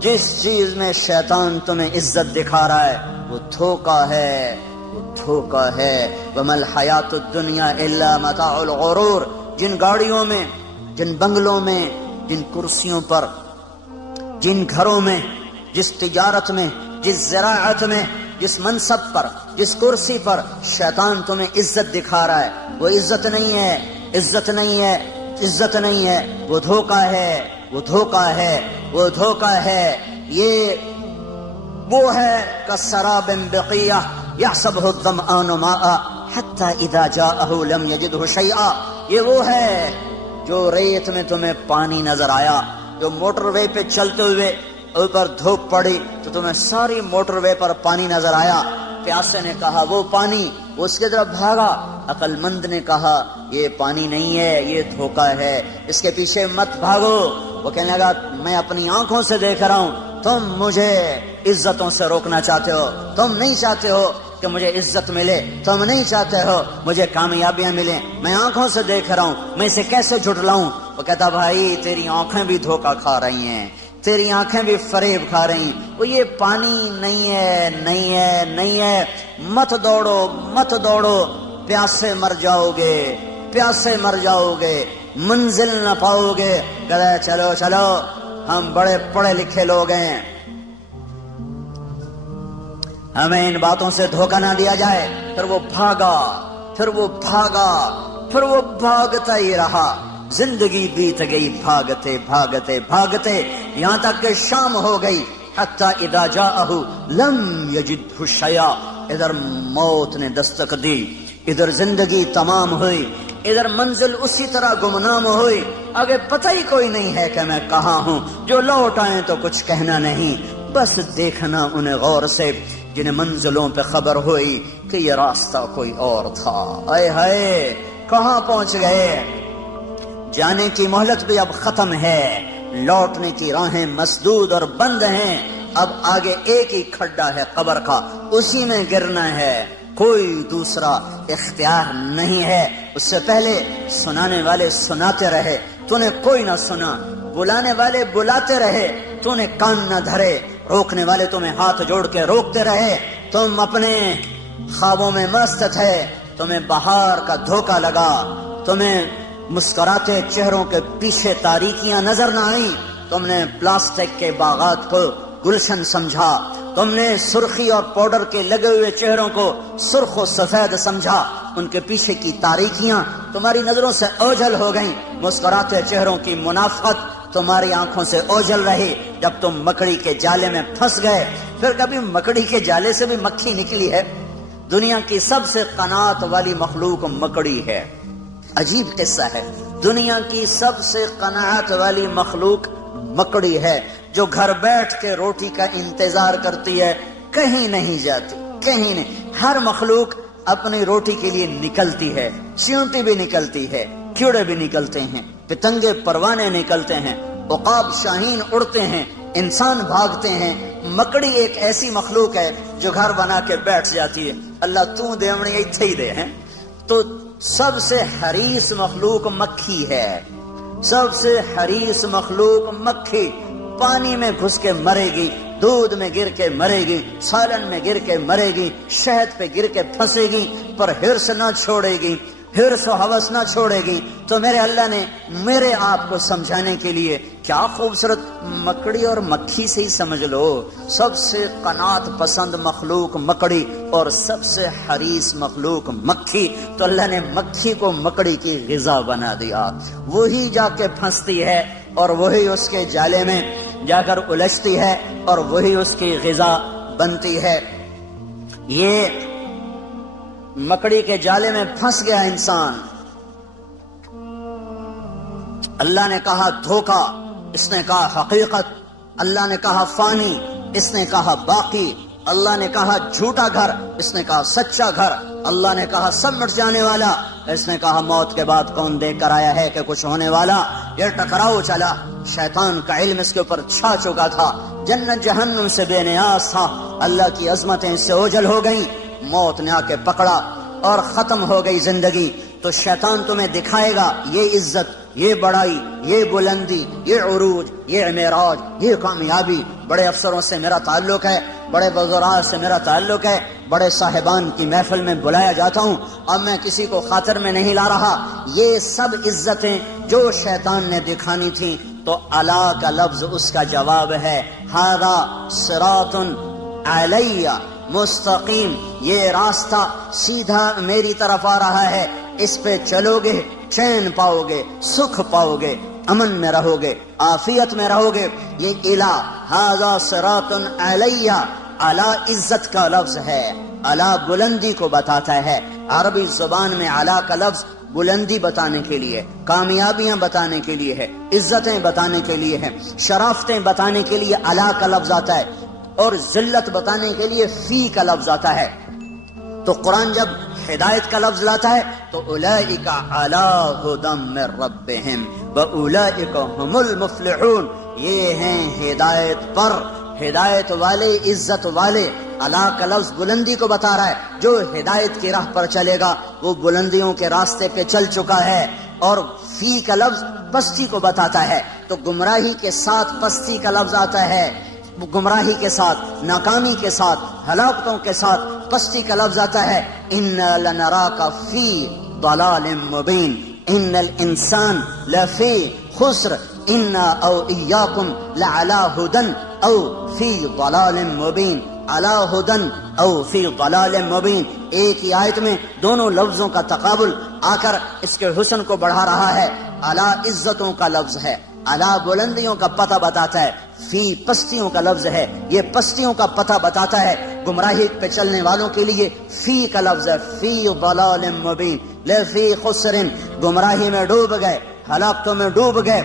جس چیز میں شیطان تمہیں عزت دکھا رہا ہے وہ دھوکا ہے، وہ دھوکا ہے. وَمَا الْحَيَاةُ الدُّنْيَا إِلَّا مَتَاعُ الْغُرُورِ. جن گاڑیوں میں، جن بنگلوں میں، جن کرسیوں پر، جن گھروں میں، جس تجارت میں، جس زراعت میں، جس منصب پر، جس کرسی پر شیطان تمہیں عزت دکھا رہا ہے وہ عزت نہیں ہے، عزت نہیں ہے. عزت نہیں ہے، وہ دھوکہ ہے، وہ دھوکہ ہے، وہ دھوکہ ہے۔ یہ وہ ہے کسراب بقیہ یحسبہ الظمآن ماء حتی اذا جاءہ لم یجدہ شیئا۔ یہ وہ ہے جو ریت میں تمہیں پانی نظر آیا، جو موٹر وے پہ چلتے ہوئے اوپر دھوپ پڑی تو تمہیں ساری موٹر وے پر پانی نظر آیا۔ پیاسے نے کہا وہ پانی، وہ اس کی طرف بھاگا۔ عقل مند نے کہا یہ پانی نہیں ہے، یہ دھوکہ ہے، اس کے پیچھے مت بھاگو۔ وہ کہنے لگا میں اپنی آنکھوں سے دیکھ رہا ہوں، تم مجھے عزتوں سے روکنا چاہتے ہو، تم نہیں چاہتے ہو کہ مجھے عزت ملے، تم نہیں چاہتے ہو مجھے کامیابیاں ملیں، میں آنکھوں سے دیکھ رہا ہوں، میں اسے کیسے جھٹلاؤں؟ وہ کہتا بھائی تیری آنکھیں بھی دھوکہ کھا رہی ہیں، تیری آنکھیں بھی فریب کھا رہی ہیں، وہ یہ پانی نہیں ہے، نہیں ہے، نہیں ہے، مت دوڑو، مت دوڑو، پیاسے مر جاؤ گے، پیاسے مر جاؤ گے، منزل نہ پاؤ گے۔ کہتا چلو چلو ہم بڑے پڑھے لکھے لوگ ہیں، ہمیں ان باتوں سے دھوکہ نہ دیا جائے۔ پھر وہ بھاگا، پھر وہ بھاگا، پھر وہ بھاگتا ہی رہا۔ زندگی بیت گئی بھاگتے بھاگتے بھاگتے، یہاں تک کہ شام ہو گئی۔ حتی اذا جاءہ لم یجدہ شیئا، ادھر موت نے دستک دی، ادھر زندگی تمام ہوئی، ادھر منزل اسی طرح گمنام ہوئی، آگے پتہ ہی کوئی نہیں ہے کہ میں کہاں ہوں۔ جو لوٹ آئیں تو کچھ کہنا نہیں، بس دیکھنا انہیں غور سے، جنہیں منزلوں پہ خبر ہوئی کہ یہ راستہ کوئی اور تھا۔ اے ہائے کہاں پہنچ گئے؟ جانے کی مہلت بھی اب ختم ہے، لوٹنے کی راہیں مسدود اور بند ہیں۔ اب آگے ایک ہی کھڈا ہے قبر کا، اسی میں گرنا ہے، کوئی دوسرا اختیار نہیں ہے۔ اس سے پہلے سنانے والے سناتے رہے، تو نے کوئی نہ سنا، بلانے والے بلاتے رہے، تو نے کان نہ دھرے، روکنے والے تمہیں ہاتھ جوڑ کے روکتے رہے، تم اپنے خوابوں میں مست تھے، تمہیں بہار کا دھوکہ لگا، تمہیں مسکراتے چہروں کے پیچھے تاریکیاں نظر نہ آئیں، تم نے پلاسٹک کے باغات کو گلشن سمجھا، تم نے سرخی اور پاؤڈر کے لگے ہوئے چہروں کو سرخ و سفید سمجھا، ان کے پیچھے کی تاریکیاں تمہاری نظروں سے اوجھل ہو گئیں، مسکراتے چہروں کی منافقت تمہاری آنکھوں سے اوجھل رہی جب تم مکڑی کے جالے میں پھنس گئے۔ پھر کبھی مکڑی کے جالے سے بھی مکھی نکلی ہے؟ دنیا کی سب سے قناعت والی مخلوق مکڑی ہے، عجیب قصہ ہے، دنیا کی سب سے قناعت والی مخلوق مکڑی ہے، جو گھر بیٹھ کے روٹی کا انتظار کرتی ہے، کہیں نہیں جاتی، کہیں نہیں۔ ہر مخلوق اپنی روٹی کے لیے نکلتی ہے، چیونٹی بھی نکلتی ہے، کیڑے بھی نکلتے ہیں، پتنگے پروانے نکلتے ہیں، عقاب شاہین اڑتے ہیں، انسان بھاگتے ہیں۔ مکڑی ایک ایسی مخلوق ہے جو گھر بنا کے بیٹھ جاتی ہے، اللہ تو دیوڑی ایتھے ہی دے ہیں۔ تو سب سے حریص مخلوق مکھی ہے، سب سے حریص مخلوق مکھی، پانی میں گھس کے مرے گی، دودھ میں گر کے مرے گی، سالن میں گر کے مرے گی، شہد پہ گر کے پھنسے گی، پر حرص نہ چھوڑے گی، حرص و ہوس نہ چھوڑے گی۔ تو میرے اللہ نے میرے آپ کو سمجھانے کے لیے کیا خوبصورت، مکڑی اور مکھی سے ہی سمجھ لو، سب سے قناعت پسند مخلوق مکڑی اور سب سے حریص مخلوق مکھی۔ تو اللہ نے مکھی کو مکڑی کی غذا بنا دیا، وہی جا کے پھنستی ہے اور وہی اس کے جالے میں جا کر الجھتی ہے اور وہی اس کی غذا بنتی ہے۔ یہ مکڑی کے جالے میں پھنس گیا انسان، اللہ نے کہا دھوکا، اس نے کہا حقیقت، اللہ نے کہا فانی، اس نے کہا باقی، اللہ نے کہا جھوٹا گھر، اس نے کہا سچا گھر، اللہ نے کہا سب مٹ جانے والا، اس نے کہا موت کے بعد کون دیکھ کر آیا ہے کہ کچھ ہونے والا۔ یہ ٹکراؤ چلا، شیطان کا علم اس کے اوپر چھا چکا تھا، جنت جہنم سے بے نیاز تھا، اللہ کی عظمتیں اس سے اوجھل ہو گئیں، موت نے آ کے پکڑا اور ختم ہو گئی زندگی۔ تو شیطان تمہیں دکھائے گا یہ عزت، یہ بڑائی، یہ بلندی، یہ عروج، یہ معراج، یہ کامیابی، بڑے افسروں سے میرا تعلق ہے، بڑے وزراء سے میرا تعلق ہے، بڑے صاحبان کی محفل میں بلایا جاتا ہوں، اب میں کسی کو خاطر میں نہیں لا رہا۔ یہ سب عزتیں جو شیطان نے دکھانی تھیں، تو الا کا لفظ اس کا جواب ہے، ھذا صراط علیہ مستقیم، یہ راستہ سیدھا میری طرف آ رہا ہے، اس پہ چلو گے چین پاؤ گے، سکھ پاؤ گے، امن میں رہو گے، عافیت میں رہو گے۔ یہ الہ ھذا صراط علیہ، علی عزت کا لفظ ہے، علی بلندی کو بتاتا ہے۔ عربی زبان میں علی کا لفظ بلندی بتانے کے لیے، کامیابیاں بتانے کے لیے ہے، عزتیں بتانے کے لیے ہے، شرافتیں بتانے کے لیے علی کا لفظ آتا ہے، اور ذلت بتانے کے لیے فی کا لفظ آتا ہے۔ تو قرآن جب ہدایت کا لفظ لاتا ہے تو اولئک علی ھدی من ربہم واولئک ھم المفلحون، یہ ہیں ہدایت پر، ہدایت والے، عزت والے۔ علی کا لفظ بلندی کو بتا رہا ہے، جو ہدایت کی راہ پر چلے گا وہ بلندیوں کے راستے پہ چل چکا ہے، اور فی کا لفظ پستی کو بتاتا ہے۔ تو گمراہی کے ساتھ پستی کا لفظ آتا ہے، گمراہی کے ساتھ، ناکامی کے ساتھ، ہلاکتوں کے ساتھ پستی کا لفظ آتا ہے۔ اِنَّا لَنَرَاكَ فِي ضَلَالٍ مُبِينٍ إِنَّ الْإِنسَانَ لَفِي خُسْرٍ إِنَّا أَوْ إِيَّاكُمْ لَعَلَىٰ هُدًى أَوْ فِي ضَلَالٍ مُبِينٍ، عَلَىٰ هُدًى أَوْ فِي ضَلَالٍ مُبِينٍ۔ ایک ہی آیت میں دونوں لفظوں کا تقابل آ کر اس کے حسن کو بڑھا رہا ہے۔ علی عزتوں کا لفظ ہے، علی بلندیوں کا پتہ بتاتا ہے، فی پستیوں کا لفظ ہے، یہ پستیوں کا پتہ بتاتا ہے۔ گمراہی پہ چلنے والوں کے لیے فی کا لفظ ہے، فی ضلال مبین، لفی خسر، گمراہی میں ڈوب گئے، ہلاکتوں میں ڈوب گئے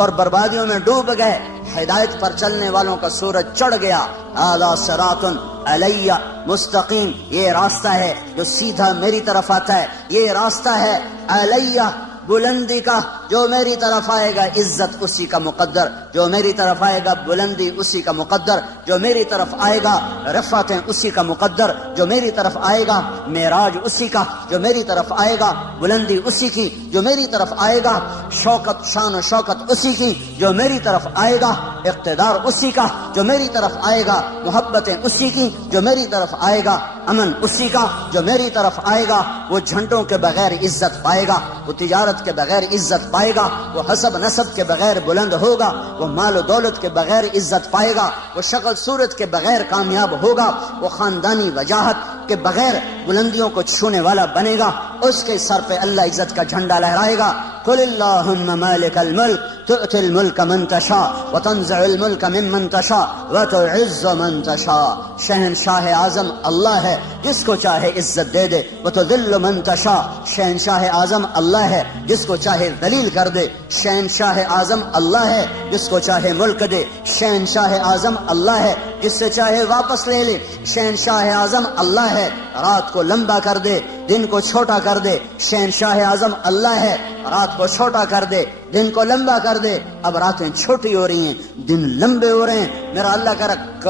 اور بربادیوں میں ڈوب گئے۔ ہدایت پر چلنے والوں کا سورج چڑھ گیا۔ ھذا صراط علیہ مستقیم، یہ راستہ ہے جو سیدھا میری طرف آتا ہے، یہ راستہ ہے علیہ بلندی کا، جو میری طرف آئے گا عزت اسی کا مقدر، جو میری طرف آئے گا بلندی اسی کا مقدر، جو میری طرف آئے گا رفعتیں اسی کا مقدر، جو میری طرف آئے گا معراج اسی کا، جو میری طرف آئے گا بلندی اسی کی، جو میری طرف آئے گا شوکت، شان و شوکت اسی کی، جو میری طرف آئے گا اقتدار اسی کا، جو میری طرف آئے گا محبتیں اسی کی، جو میری طرف آئے گا امن اسی کا، جو میری طرف آئے گا وہ جھنڈوں کے بغیر عزت پائے گا، وہ تجارت کے بغیر عزت پائے گا، وہ حسب نسب کے بغیر بلند ہوگا، وہ مال و دولت کے بغیر عزت پائے گا، وہ شکل صورت کے بغیر کامیاب ہوگا، وہ خاندانی وجاہت کے بغیر بلندیوں کو چھونے والا بنے گا، اس کے سر پہ اللہ عزت کا جھنڈا لہرائے گا۔ قل اللہم مالک الملک تؤتی الملک من تشاء وتنزع الملک ممن تشاء وتعز من تشاء، شہنشاہ اعظم اللہ ہے، جس کو چاہے عزت دے دے، وتذل من تشاء، شہنشاہ اعظم اللہ ہے، جس کو چاہے ذلیل کر دے، شہنشاہ اعظم اللہ ہے، جس کو چاہے ملک دے، شہنشاہ اعظم اللہ ہے، جس سے چاہے واپس لے لے، شہنشاہ اعظم اللہ ہے، رات کو لمبا کر دے، دن کو چھوٹا کر دے، شہنشاہ اعظم اللہ ہے، رات کو چھوٹا کر دے، دن کو لمبا کر دے۔ اب راتیں چھوٹی ہو رہی ہیں، دن لمبے ہو رہے ہیں، میرا اللہ کہہ رہا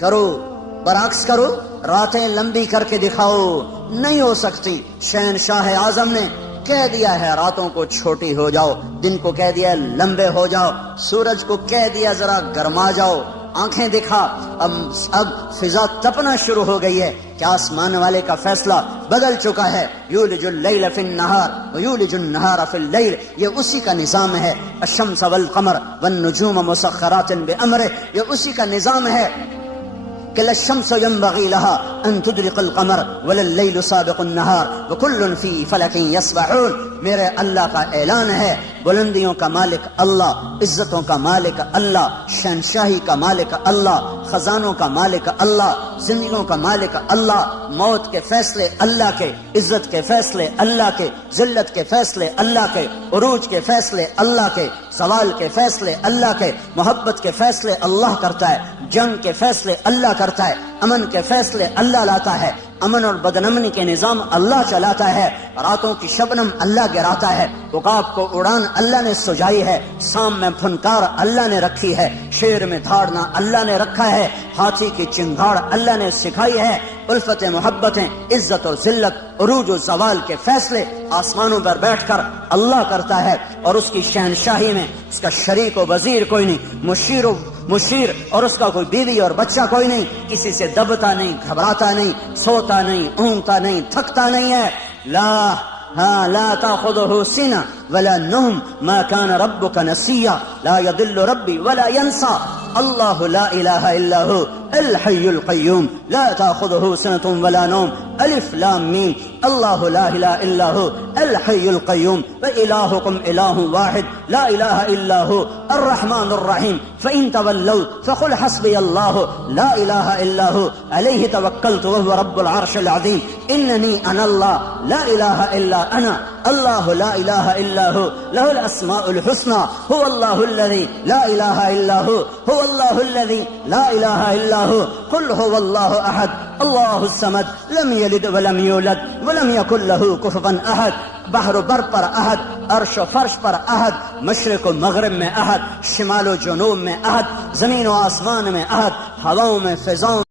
کرو برعکس کرو، راتیں لمبی کر کے دکھاؤ، نہیں ہو سکتی۔ شہنشاہ اعظم نے کہہ دیا ہے راتوں کو چھوٹی ہو جاؤ، دن کو کہہ دیا لمبے ہو جاؤ، سورج کو کہہ دیا ذرا گرما جاؤ، آنکھیں دکھا۔ اب فضا تپنا شروع ہو گئی ہے کہ آسمان والے کا فیصلہ بدل چکا ہے۔ یولج اللیل فی النہار ویولج النہار فی اللیل، یہ اسی کا نظام ہے۔ الشمس والقمر والنجوم مسخرات بامرہ، یہ اسی کا نظام ہے کہ لا الشمس ينبغي لها ان تدرك القمر ولا الليل سابق النهار وكل في فلك يسبحون۔ میرے اللہ کا اعلان ہے، بلندیوں کا مالک اللہ، عزتوں کا مالک اللہ، شہنشاہی کا مالک اللہ، خزانوں کا مالک اللہ، زندگیوں کا مالک اللہ، موت کے فیصلے اللہ کے، عزت کے فیصلے اللہ کے، ذلت کے فیصلے اللہ کے، عروج کے فیصلے اللہ کے، سوال کے فیصلے اللہ کے، محبت کے فیصلے اللہ کرتا ہے، جنگ کے فیصلے اللہ کرتا ہے، امن کے فیصلے اللہ لاتا ہے، امن اور بدنمنی کے نظام اللہ چلاتا ہے، راتوں کی شبنم اللہ گراتا ہے، عقاب کو اڑان اللہ نے سجائی ہے، سام میں پھنکار اللہ نے رکھی ہے، شیر میں دھاڑنا اللہ نے رکھا ہے، ہاتھی کی چنگھاڑ اللہ نے سکھائی ہے، الفت محبتیں، عزت اور ذلت، عروج و زوال کے فیصلے آسمانوں پر بیٹھ کر اللہ کرتا ہے، اور اس کی شہنشاہی میں اس کا شریک و وزیر کوئی نہیں، مشیر اور اس کا کوئی بیوی اور بچہ کوئی نہیں، کسی سے دبتا نہیں، گھبراتا نہیں، سوتا نہیں، اونگتا نہیں، تھکتا نہیں ہے۔ لا تأخذه سنة ولا نوم ما كان ربك نسيا لا يضل ربي ولا ينسى الله لا إله إلا هو الحي القيوم لا تأخذه سنة ولا نوم الف لام میم اللہ لا الہ الا ہو الحی القیوم وإلہکم الہ واحد لا الہ الا ہو الرحمن الرحیم فإن تولوا فقل حسبی اللہ لا الہ الا ہو علیہ توکلت وهو رب العرش العظیم اننی انا اللہ لا الہ الا انا اللہ لا الہ الا ہو لہ الاسماء الحسنى هو اللہ الذی لا الہ الا ہو هو اللہ الذی لا الہ الا ہو قل هو اللہ احد اللہ الصمد لم یلد ولم یولد ولم یکن له کفوا احد بحر و بر پر احد عرش و فرش پر احد مشرق و مغرب میں احد شمال و جنوب میں احد زمین و آسمان میں احد ہواؤں میں فضاؤں